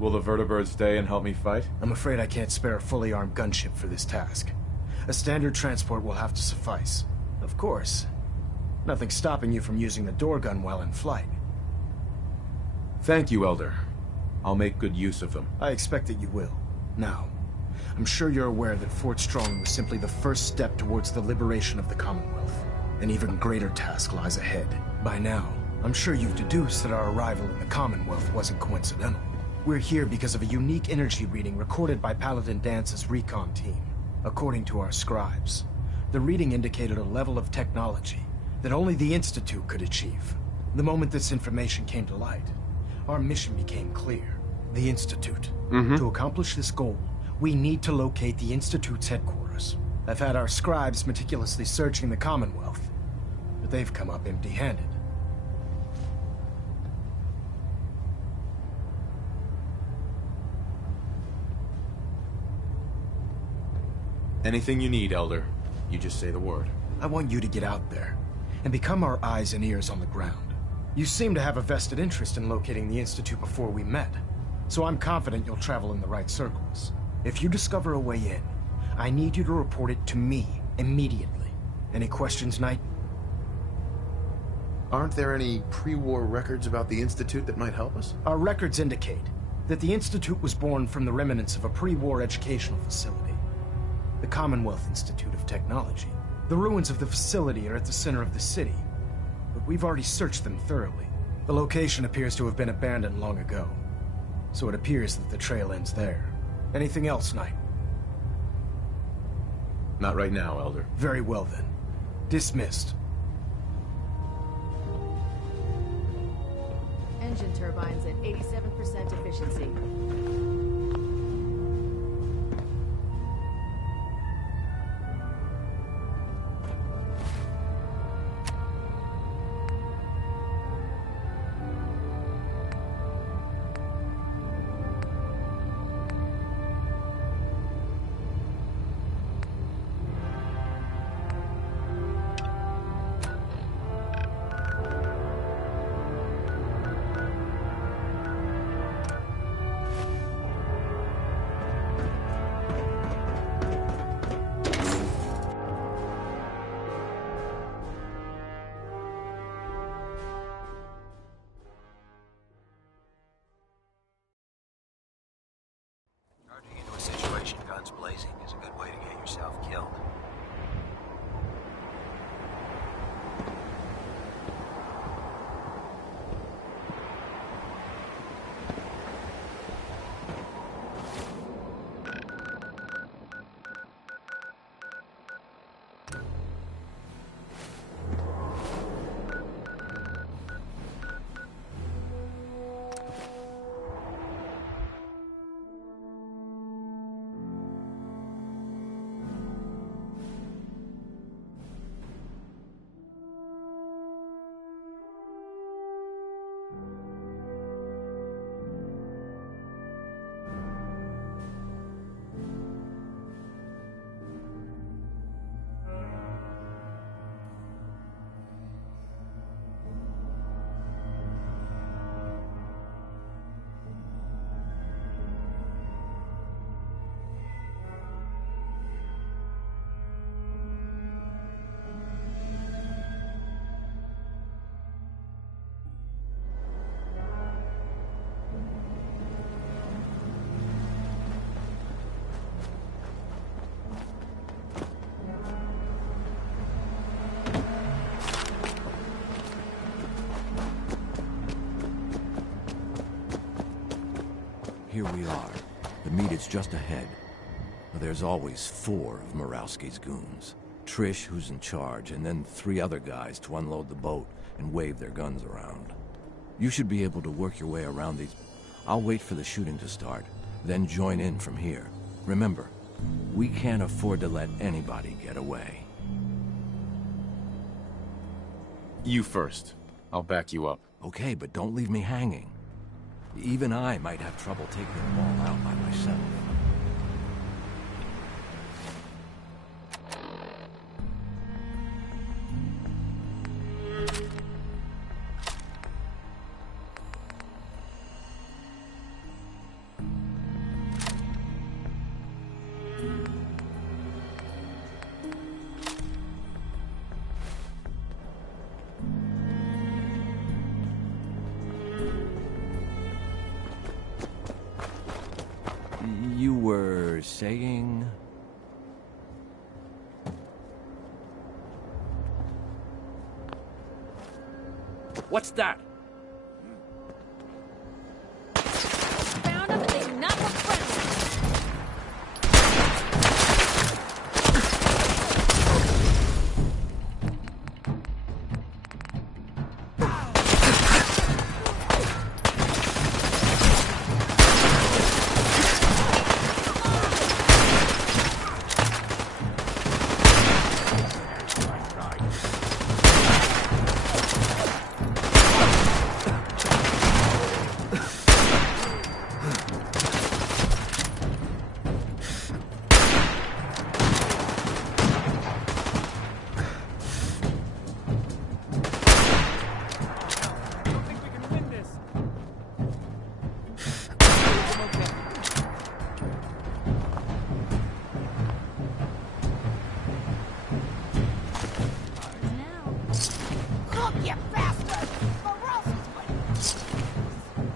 Will the vertibird stay and help me fight? I'm afraid I can't spare a fully armed gunship for this task. A standard transport will have to suffice. Of course, nothing stopping you from using the door gun while in flight. Thank you, Elder. I'll make good use of them. I expect that you will. Now, I'm sure you're aware that Fort Strong was simply the first step towards the liberation of the Commonwealth. An even greater task lies ahead. By now, I'm sure you've deduced that our arrival in the Commonwealth wasn't coincidental. We're here because of a unique energy reading recorded by Paladin Dance's recon team. According to our scribes, the reading indicated a level of technology that only the Institute could achieve. The moment this information came to light, our mission became clear. The Institute. To accomplish this goal, we need to locate the Institute's headquarters. I've had our scribes meticulously searching the Commonwealth, but they've come up empty-handed. Anything you need, Elder. You just say the word. I want you to get out there and become our eyes and ears on the ground. You seem to have a vested interest in locating the Institute before we met, so I'm confident you'll travel in the right circles. If you discover a way in, I need you to report it to me immediately. Any questions, Knight? Aren't there any pre-war records about the Institute that might help us? Our records indicate that the Institute was born from the remnants of a pre-war educational facility. The Commonwealth Institute of Technology. The ruins of the facility are at the center of the city, but we've already searched them thoroughly. The location appears to have been abandoned long ago, so it appears that the trail ends there. Anything else, Knight? Not right now, Elder. Very well then. Dismissed. Engine turbines at 87% efficiency. Charging into a situation guns blazing is a good way to get yourself killed. Here we are. The meet is just ahead. There's always 4 of Murawski's goons. Trish, who's in charge, and then 3 other guys to unload the boat and wave their guns around. You should be able to work your way around these. I'll wait for the shooting to start, then join in from here. Remember, we can't afford to let anybody get away. You first. I'll back you up. Okay, but don't leave me hanging. Even I might have trouble taking them all out by myself. You were saying? What's that? Found them, they not look friendly.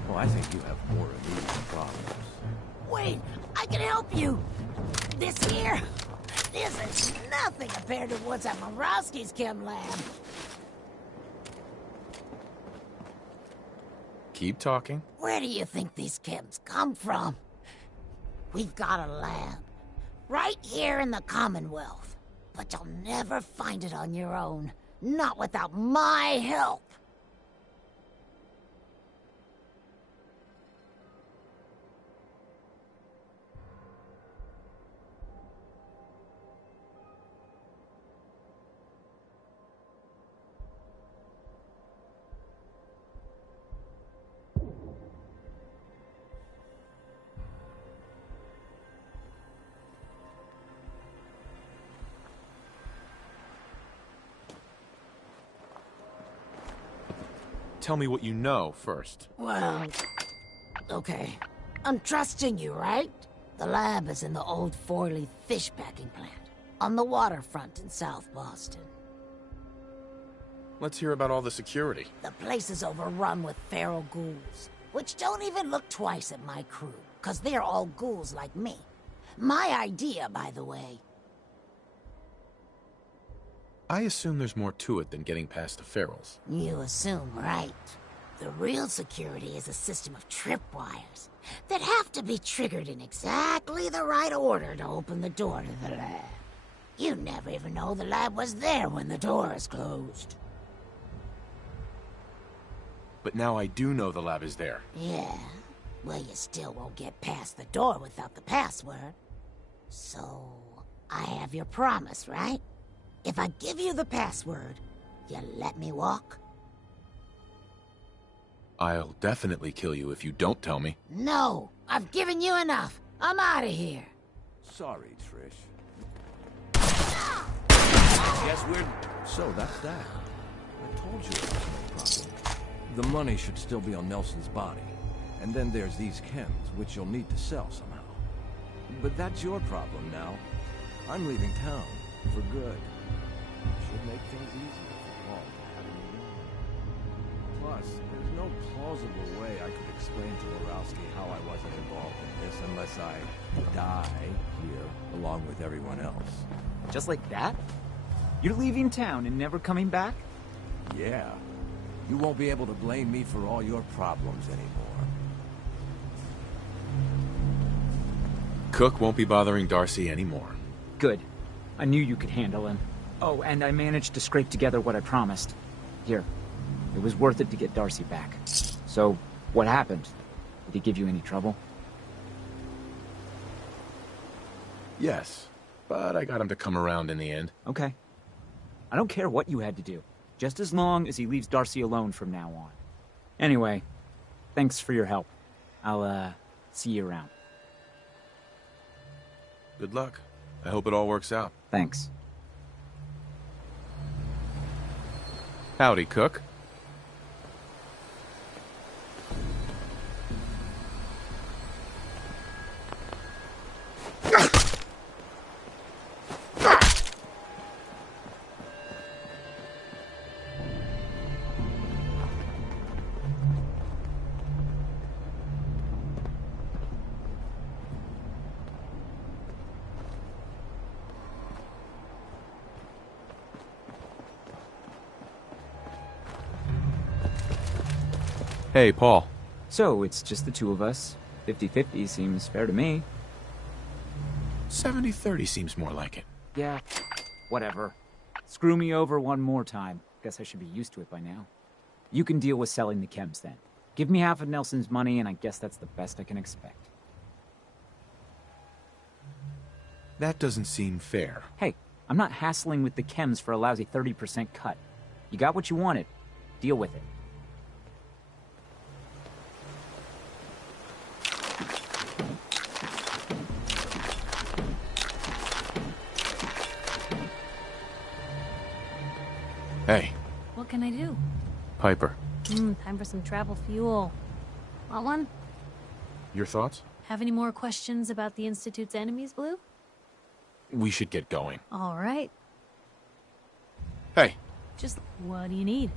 Oh, I think you have more immediate problems. Wait, I can help you. This here, this is nothing compared to what's at Murawski's chem lab. Keep talking. Where do you think these chems come from? We've got a lab Right here in the Commonwealth. But you'll never find it on your own. Not without my help. Tell me what you know first. Well, okay. I'm trusting you, right? The lab is in the old Forley fish packing plant, on the waterfront in South Boston. Let's hear about all the security. The place is overrun with feral ghouls, which don't even look twice at my crew, because they're all ghouls like me. My idea, by the way. I assume there's more to it than getting past the ferals. You assume right. The real security is a system of tripwires that have to be triggered in exactly the right order to open the door to the lab. You never even know the lab was there when the door is closed. But now I do know the lab is there. Yeah, well, you still won't get past the door without the password. So, I have your promise, right? If I give you the password, you let me walk? I'll definitely kill you if you don't tell me. No, I've given you enough. I'm out of here. Sorry, Trish. Guess we're... So, that's that. I told you it was no problem. The money should still be on Nelson's body. And then there's these chems, which you'll need to sell somehow. But that's your problem now. I'm leaving town. For good. Should make things easier for Paul to have me around. Plus, there's no plausible way I could explain to Murawski how I wasn't involved in this unless I die here along with everyone else. Just like that? You're leaving town and never coming back? Yeah. You won't be able to blame me for all your problems anymore. Cook won't be bothering Darcy anymore. Good. I knew you could handle him. Oh, and I managed to scrape together what I promised. Here. It was worth it to get Darcy back. So, what happened? Did he give you any trouble? Yes, but I got him to come around in the end. Okay. I don't care what you had to do. Just as long as he leaves Darcy alone from now on. Anyway, thanks for your help. I'll, see you around. Good luck. I hope it all works out. Thanks. Howdy, Cook. Hey, Paul. So, it's just the two of us. 50-50 seems fair to me. 70-30 seems more like it. Yeah, whatever. Screw me over one more time. Guess I should be used to it by now. You can deal with selling the chems then. Give me half of Nelson's money and I guess that's the best I can expect. That doesn't seem fair. Hey, I'm not hassling with the chems for a lousy 30% cut. You got what you wanted. Deal with it. Hey. What can I do? Piper. Time for some travel fuel. Want one? Your thoughts? Have any more questions about the Institute's enemies, Blue? We should get going. All right. Hey. Just what do you need?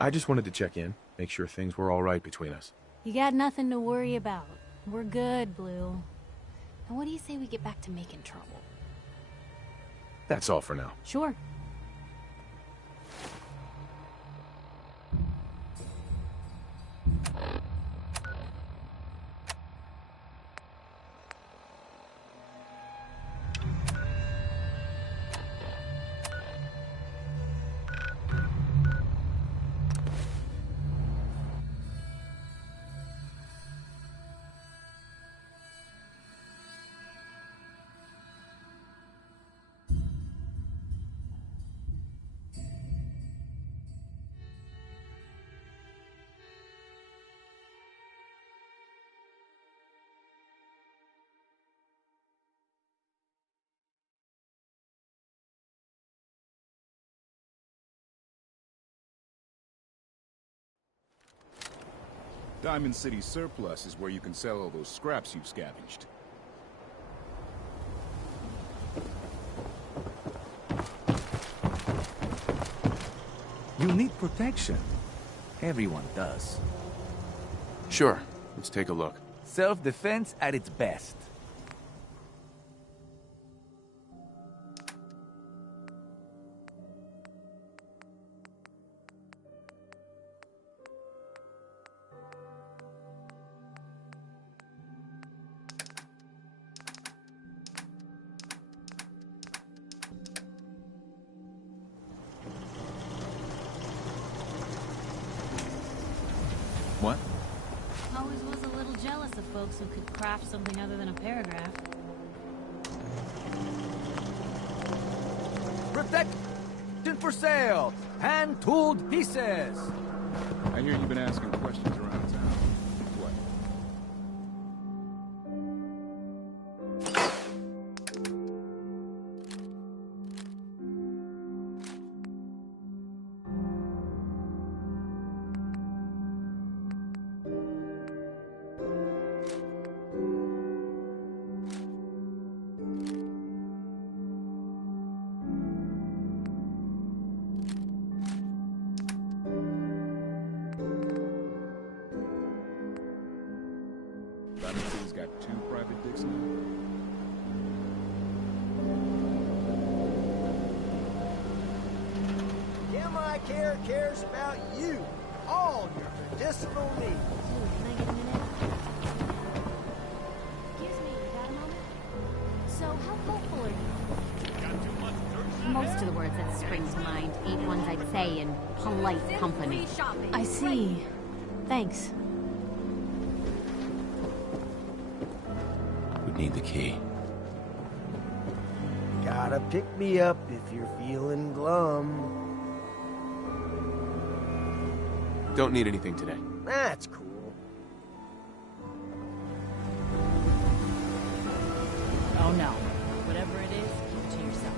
I just wanted to check in, make sure things were all right between us. You got nothing to worry about. We're good, Blue. Now what do you say we get back to making trouble? That's all for now. Sure. Diamond City Surplus is where you can sell all those scraps you've scavenged. You need protection. Everyone does. Sure. Let's take a look. Self-defense at its best. What? Always was a little jealous of folks who could craft something other than a paragraph. Protection for sale! Hand-tooled pieces! I hear you've been asking questions around town. What? Diamond City's got 2 private dicks now. Gamma Care cares about you, all your medicinal needs. Can I get a minute? Excuse me, you got a moment? So, how hopeful are you? Most of the words that spring to mind ain't ones I'd say in polite company. I see. Thanks. Would need the key. Gotta pick me up if you're feeling glum. Don't need anything today. That's cool. Oh no. Whatever it is, keep it to yourself.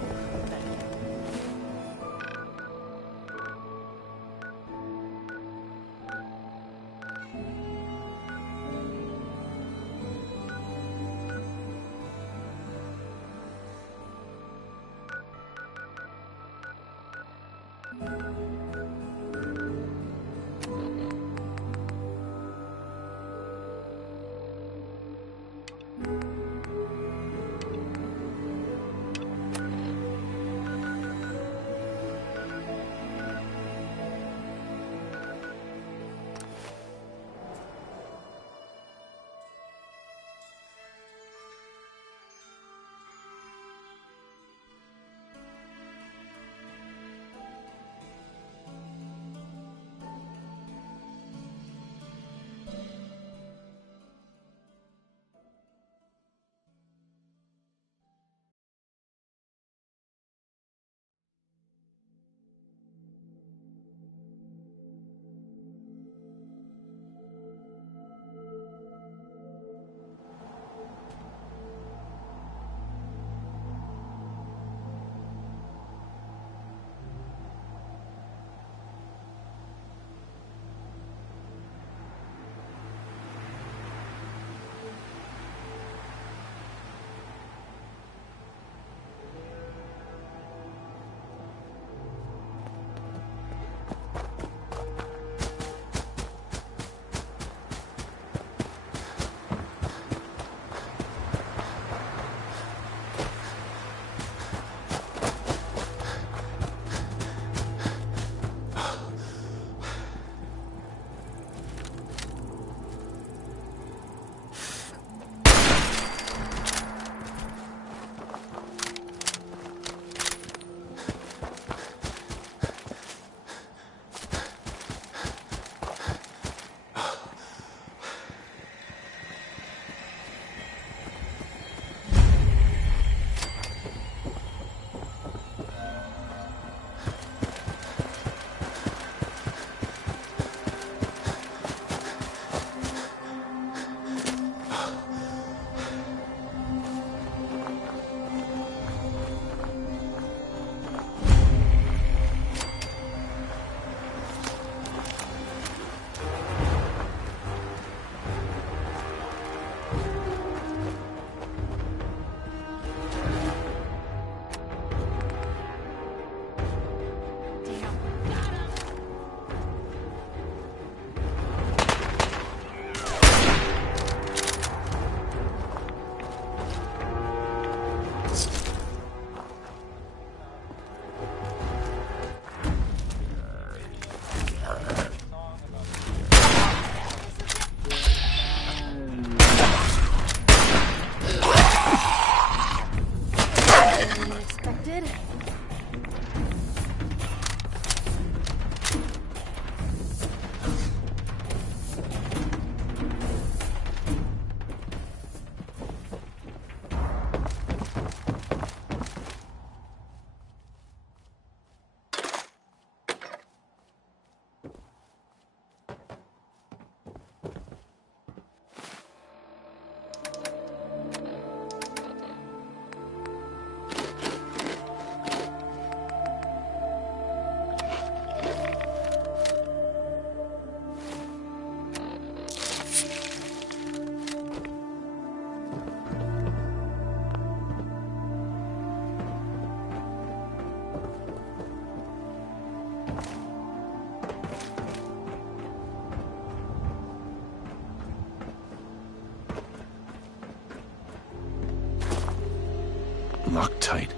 Loctite.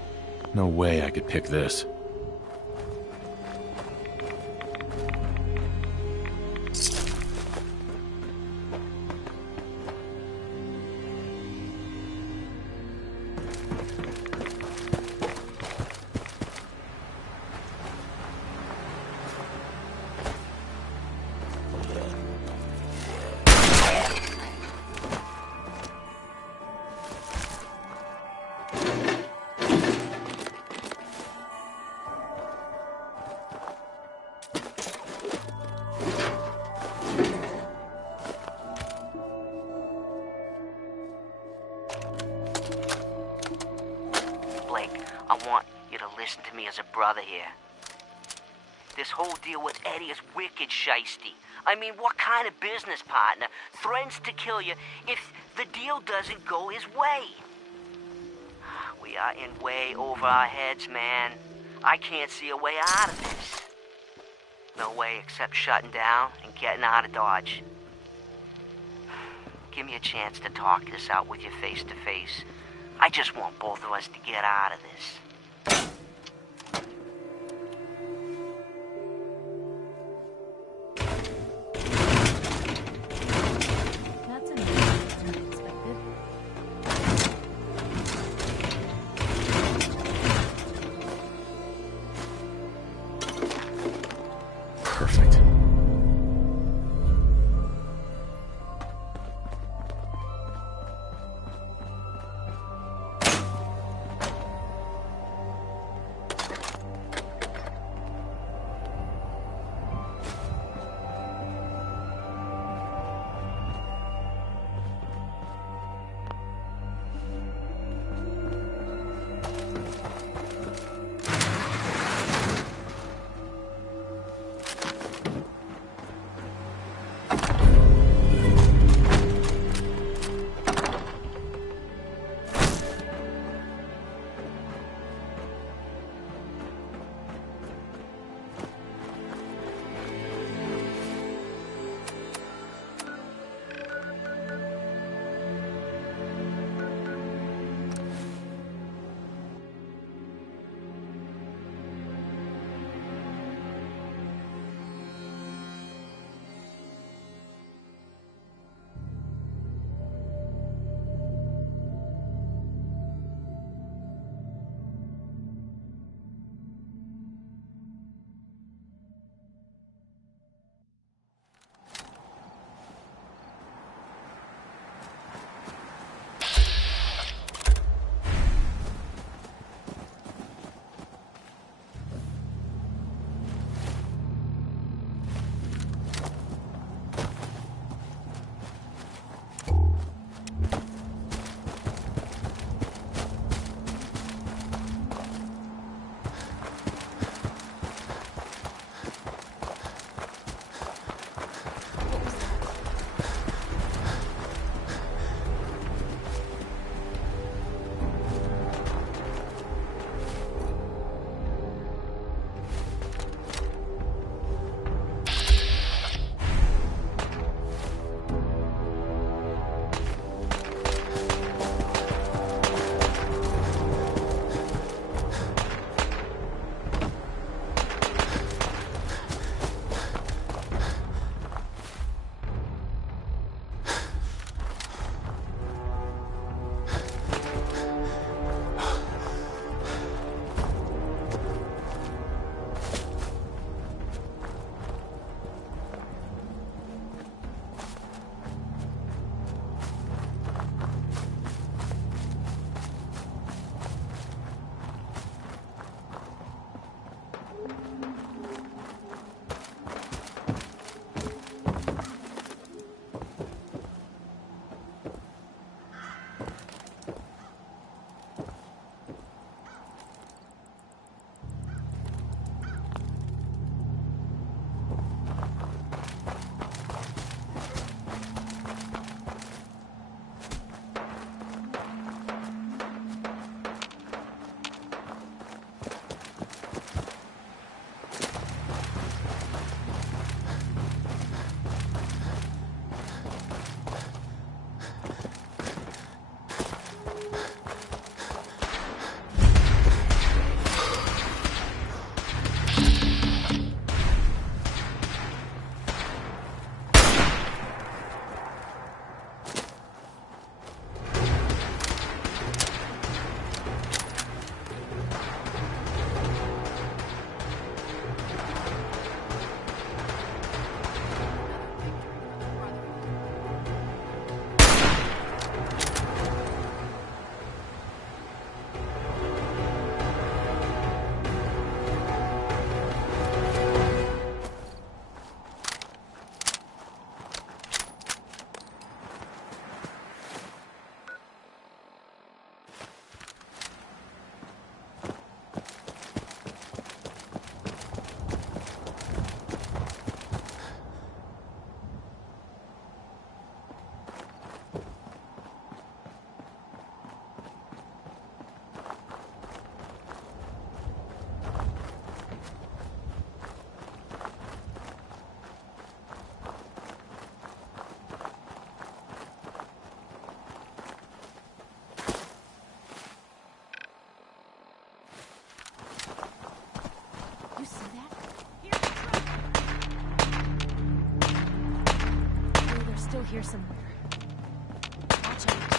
No way I could pick this. I want you to listen to me as a brother here. This whole deal with Eddie is wicked shiesty. I mean, what kind of business partner threatens to kill you if the deal doesn't go his way? We are in way over our heads, man. I can't see a way out of this. No way except shutting down and getting out of Dodge. Give me a chance to talk this out with you face to face. I just want both of us to get out of this. That's unexpected. Perfect. here somewhere. Watch out.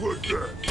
What's that?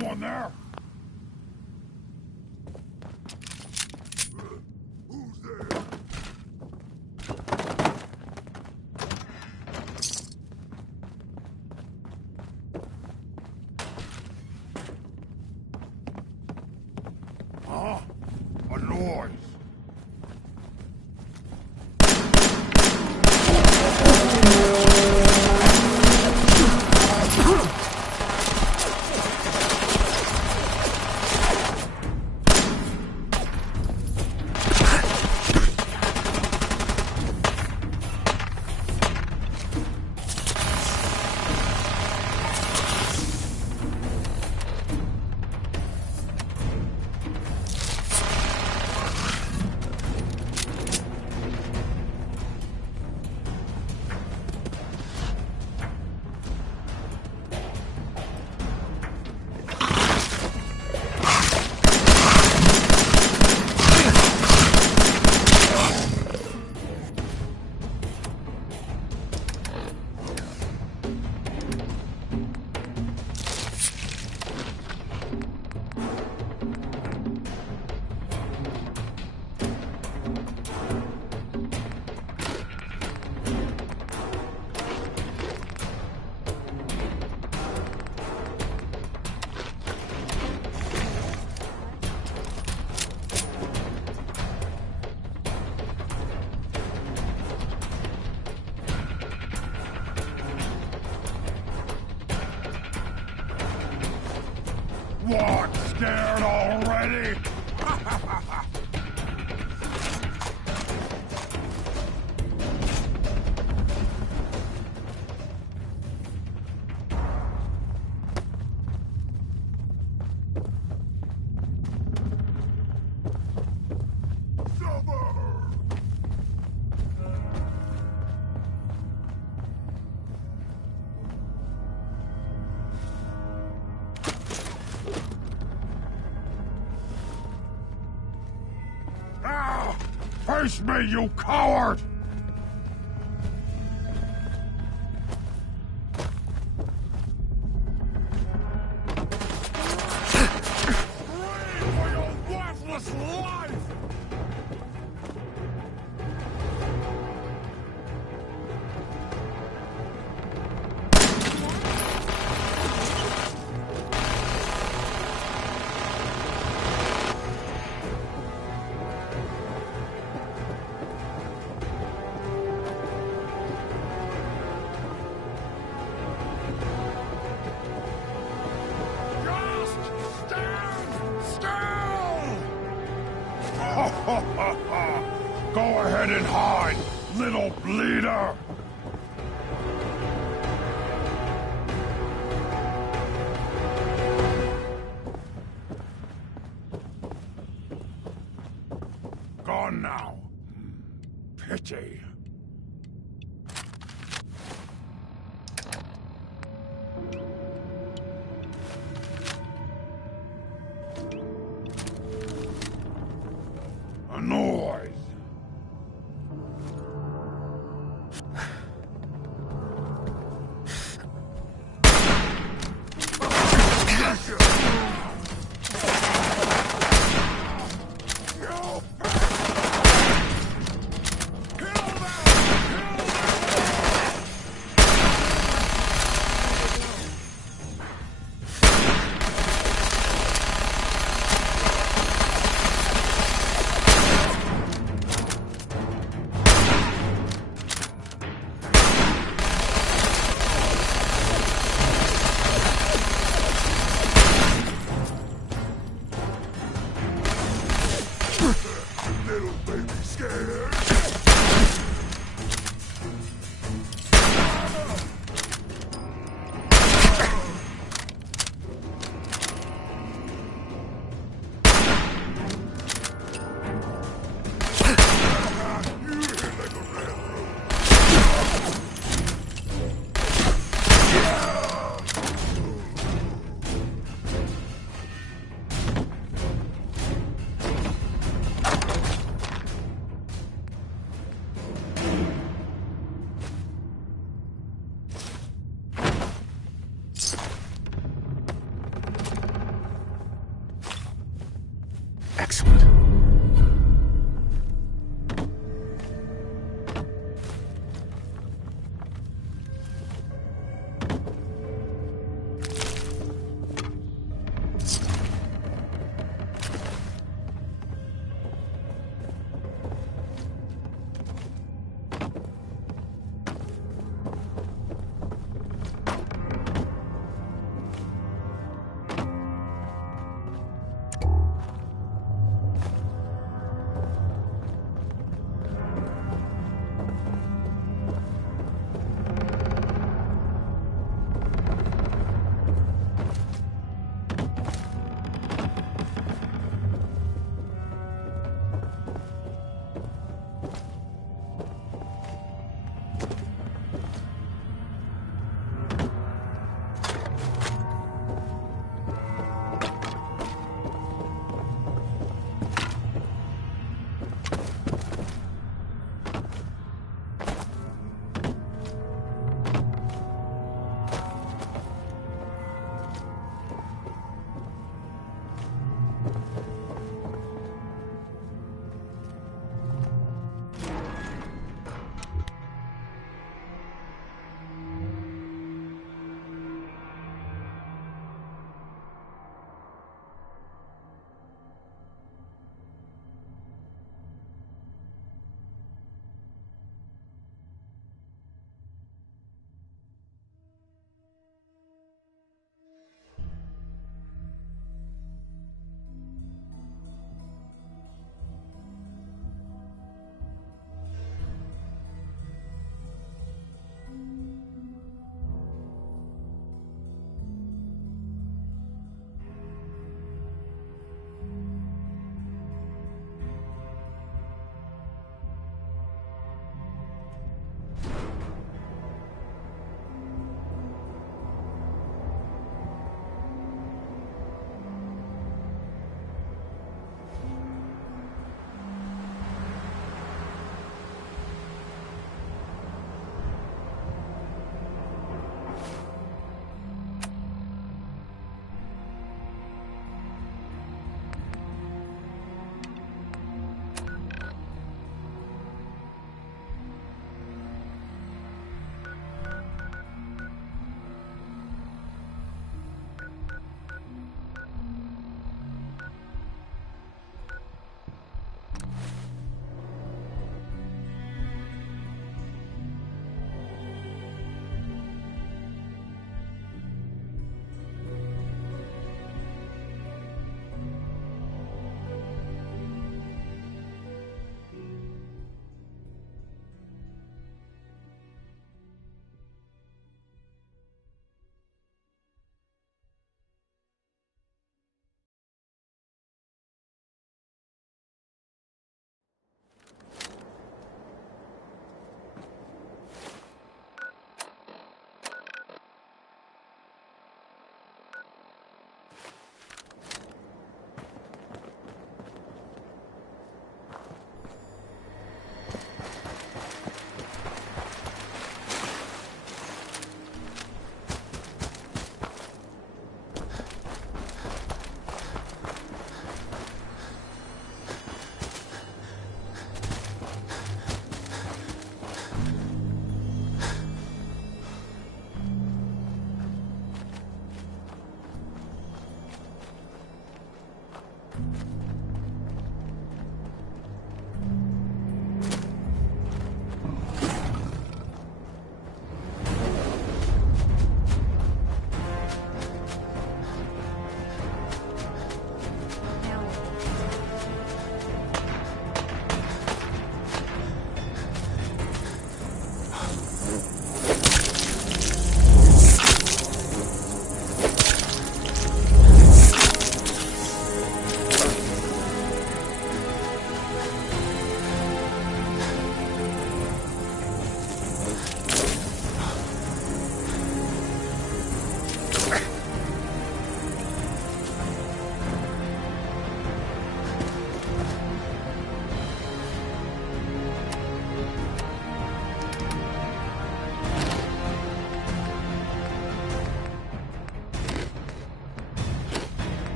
Someone there? Who's there? Huh? A noise. What? Scared already? Face me, you coward! For your worthless life! Go ahead and hide, little bleeder! Gone now. Pity. A noise.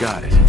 Got it.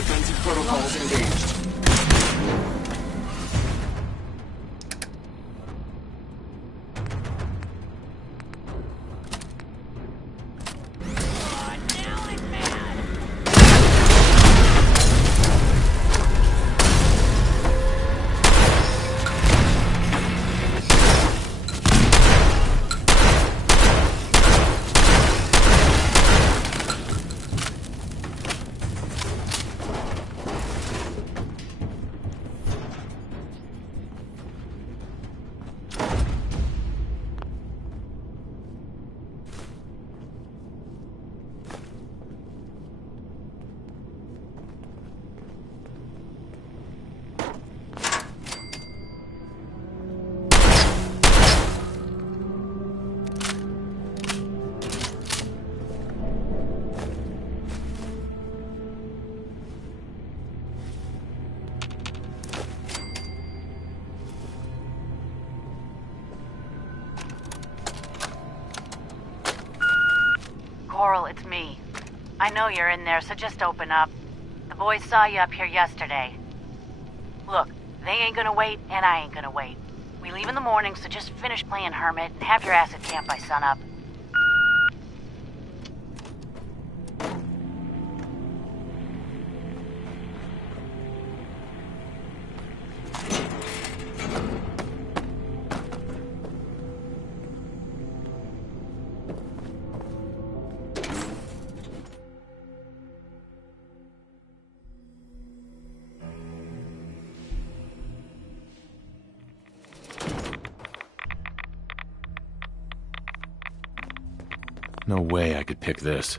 Defensive protocols engaged. Coral, it's me. I know you're in there, so just open up. The boys saw you up here yesterday. Look, they ain't gonna wait, and I ain't gonna wait. We leave in the morning, so just finish playing Hermit and have your ass at camp by sunup. No way I could pick this.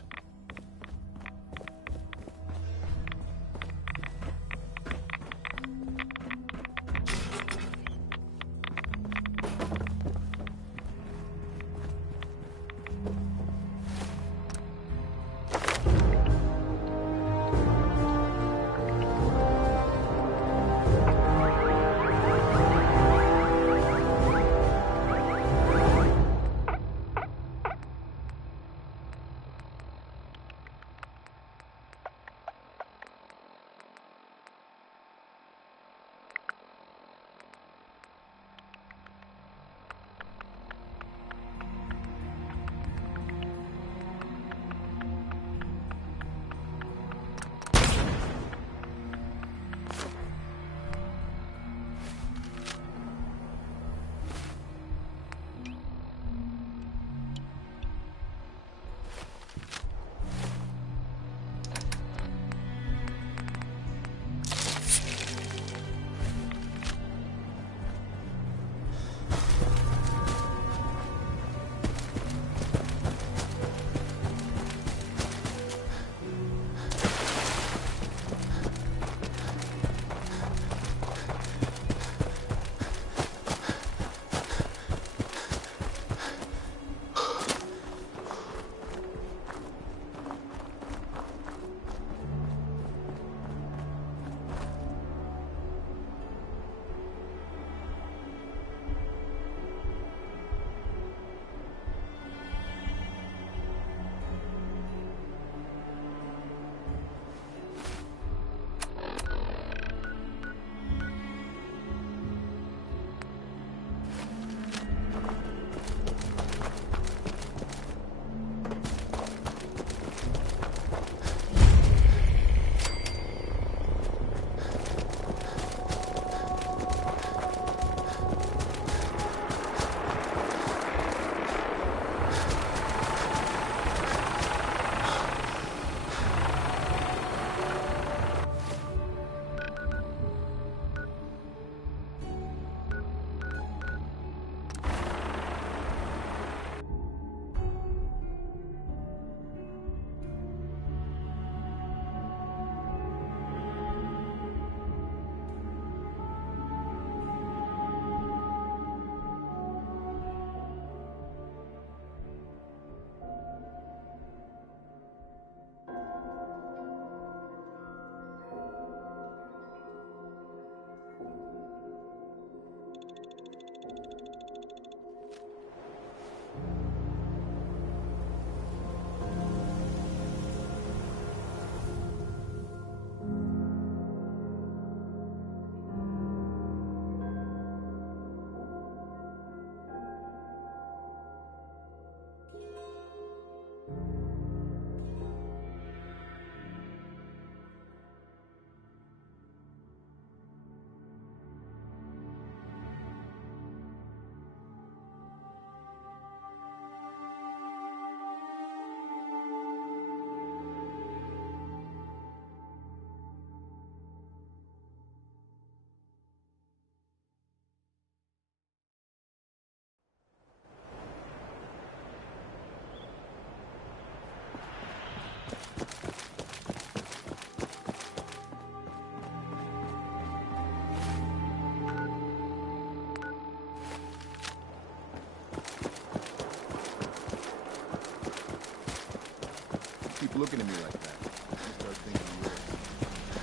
Keep looking at me like that. I start thinking you're weird.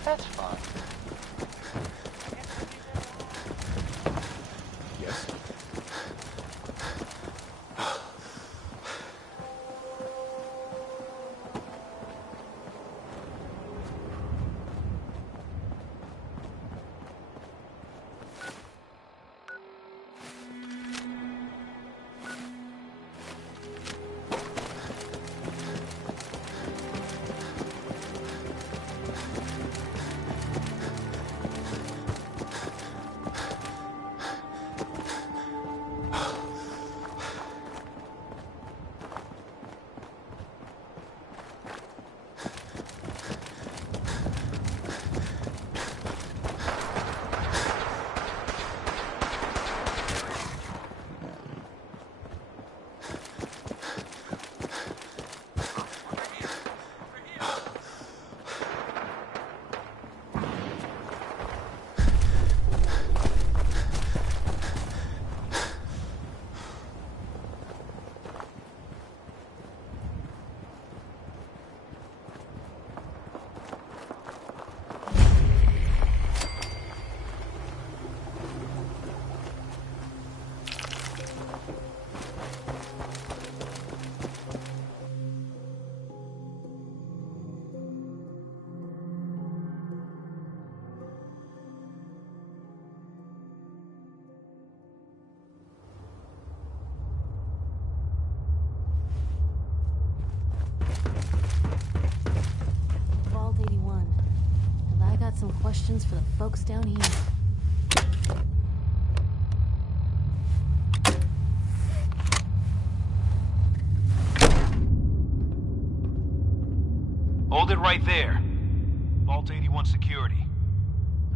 That's fine. Yes? got some questions for the folks down here. Hold it right there. Vault 81 security.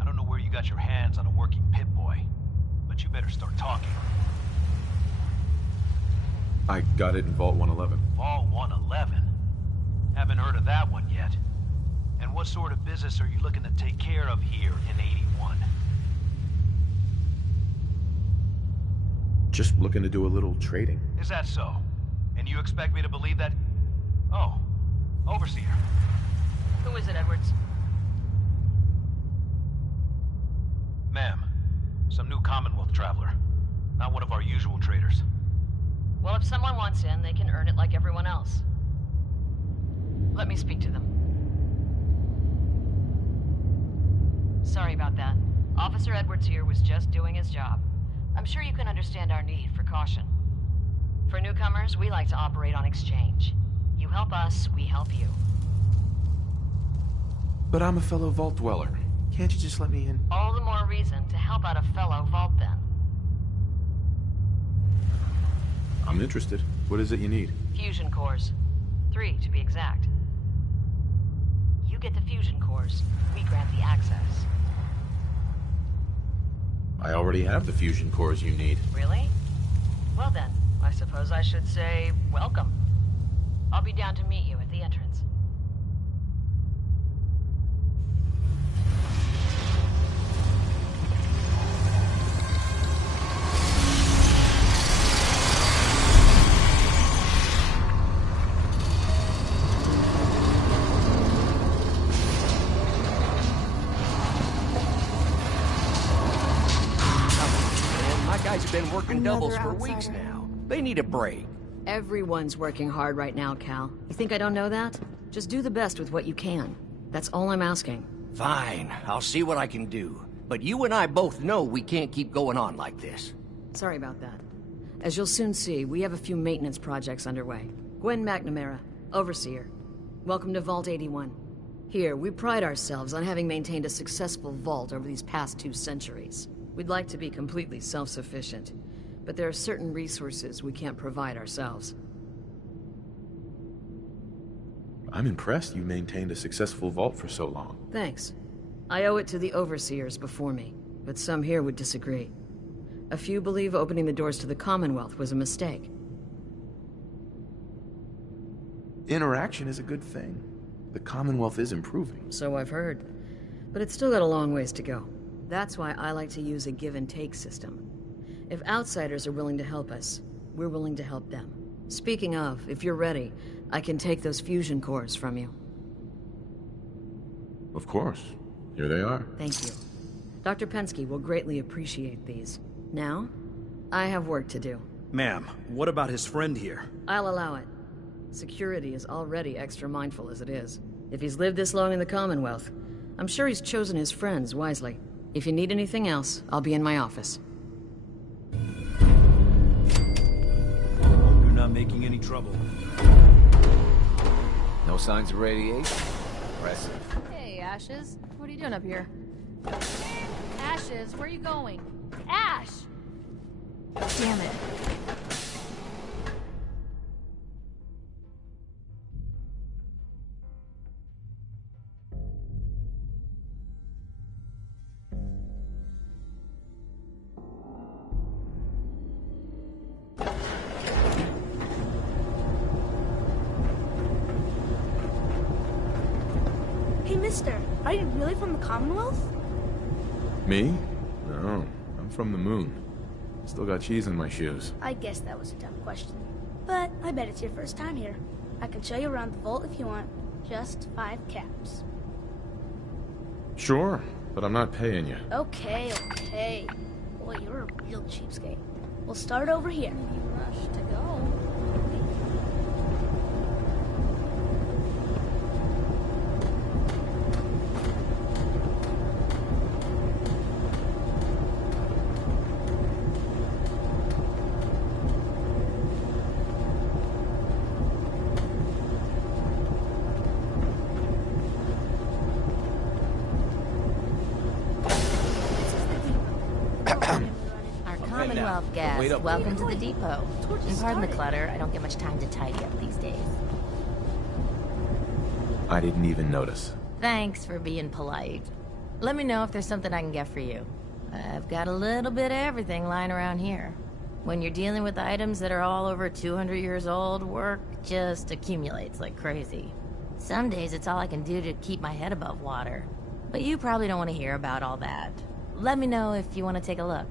I don't know where you got your hands on a working Pip-Boy, but you better start talking. I got it in Vault 111. Vault 111? Haven't heard of that one yet. And what sort of business are you looking to take care of here in 81? Just looking to do a little trading. Is that so? And you expect me to believe that? Oh, Overseer. Who is it, Edwards? Ma'am, some new Commonwealth traveler. Not one of our usual traders. Well, if someone wants in, they can earn it like everyone else. Let me speak to them. Sorry about that. Officer Edwards here was just doing his job. I'm sure you can understand our need for caution. For newcomers, we like to operate on exchange. You help us, we help you. But I'm a fellow Vault Dweller. Can't you just let me in? All the more reason to help out a fellow Vault then. I'm interested. What is it you need? Fusion cores. 3, to be exact. You get the fusion cores, we grant the access. I already have the fusion cores you need. Really? Well then, I suppose I should say welcome. I'll be down to meet you at the entrance. Been working doubles for weeks now. They need a break. Everyone's working hard right now, Cal. You think I don't know that? Just do the best with what you can. That's all I'm asking. Fine, I'll see what I can do. But you and I both know we can't keep going on like this. Sorry about that. As you'll soon see, we have a few maintenance projects underway. Gwen McNamara, Overseer. Welcome to Vault 81. Here, we pride ourselves on having maintained a successful vault over these past 2 centuries. We'd like to be completely self-sufficient, but there are certain resources we can't provide ourselves. I'm impressed you maintained a successful vault for so long. Thanks. I owe it to the Overseers before me, but some here would disagree. A few believe opening the doors to the Commonwealth was a mistake. Interaction is a good thing. The Commonwealth is improving. So I've heard. But it's still got a long ways to go. That's why I like to use a give-and-take system. If outsiders are willing to help us, we're willing to help them. Speaking of, if you're ready, I can take those fusion cores from you. Of course. Here they are. Thank you. Dr. Pensky will greatly appreciate these. Now, I have work to do. Ma'am, what about his friend here? I'll allow it. Security is already extra mindful as it is. If he's lived this long in the Commonwealth, I'm sure he's chosen his friends wisely. If you need anything else, I'll be in my office. You're not making any trouble. No signs of radiation? Impressive. Hey, Ashes. What are you doing up here? Ashes, where are you going? Ash! Damn it. Hey, mister, are you really from the Commonwealth? Me? No, I'm from the moon. Still got cheese in my shoes. I guess that was a dumb question. But I bet it's your first time here. I can show you around the vault if you want. Just 5 caps. Sure, but I'm not paying you. Okay. Boy, you're a real cheapskate. We'll start over here. You rush to go. Commonwealth guest, welcome to the depot. And pardon the clutter, I don't get much time to tidy up these days. I didn't even notice. Thanks for being polite. Let me know if there's something I can get for you. I've got a little bit of everything lying around here. When you're dealing with items that are all over 200 years old, work just accumulates like crazy. Some days it's all I can do to keep my head above water. But you probably don't want to hear about all that. Let me know if you want to take a look.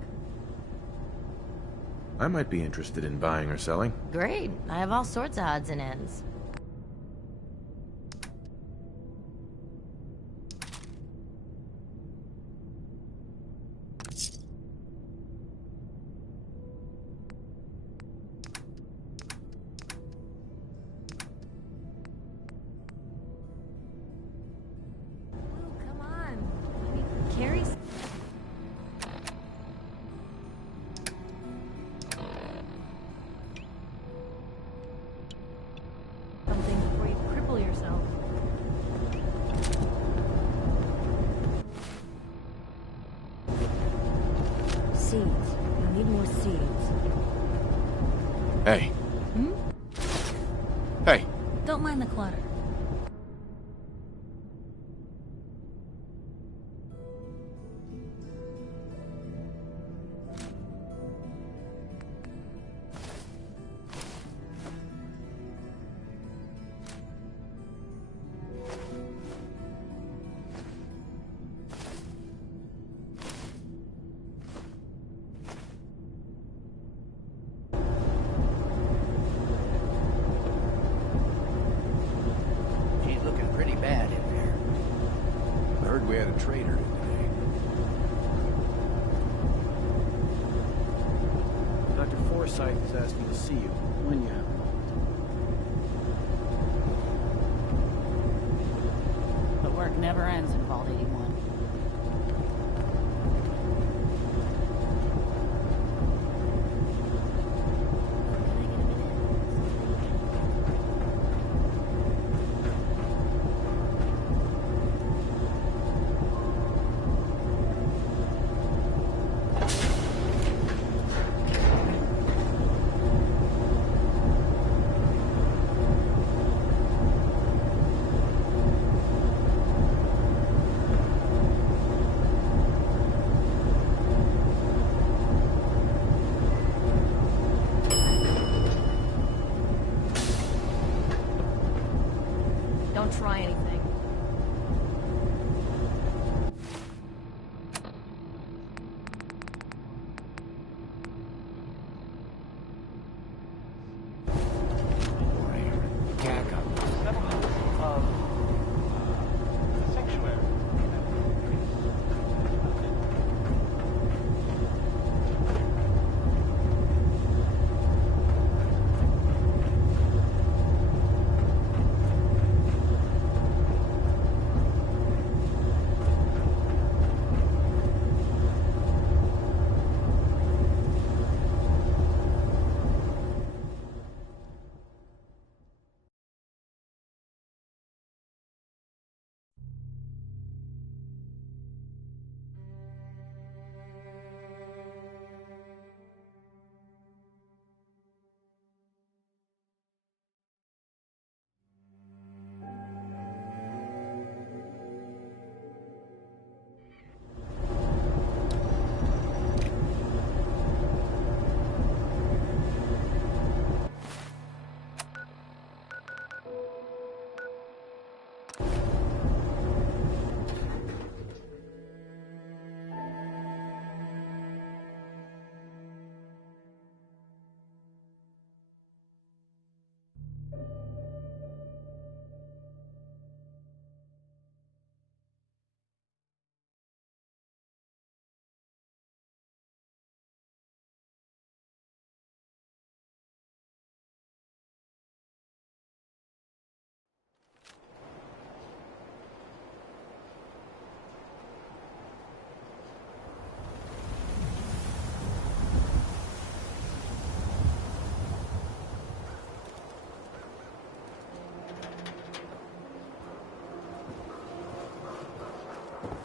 I might be interested in buying or selling. Great. I have all sorts of odds and ends. Hey. Hey. Don't mind the clutter. Forsyth has asked me to see you when you have a moment. The work never ends in Vault 81. Don't try anything.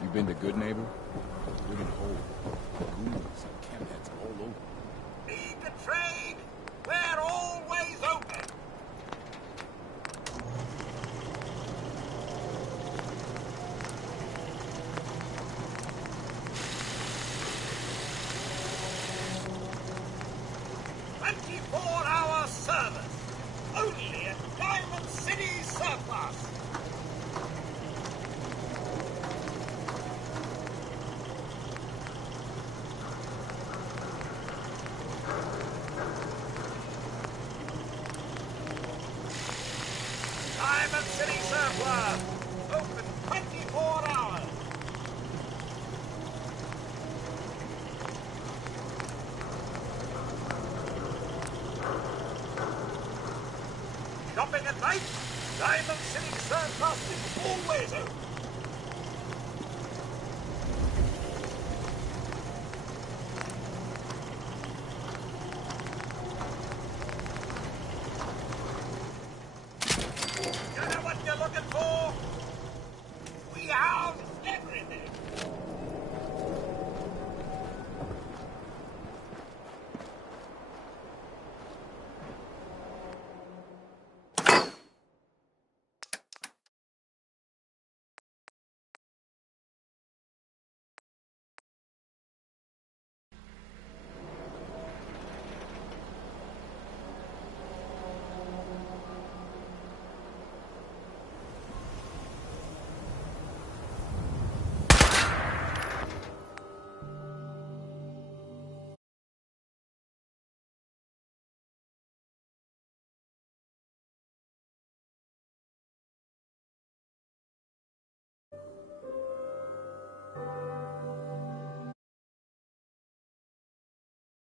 You been the good neighbor? Living hole. Goons and campheads all over. Worm. Open 24 hours. Shopping at night? Diamond City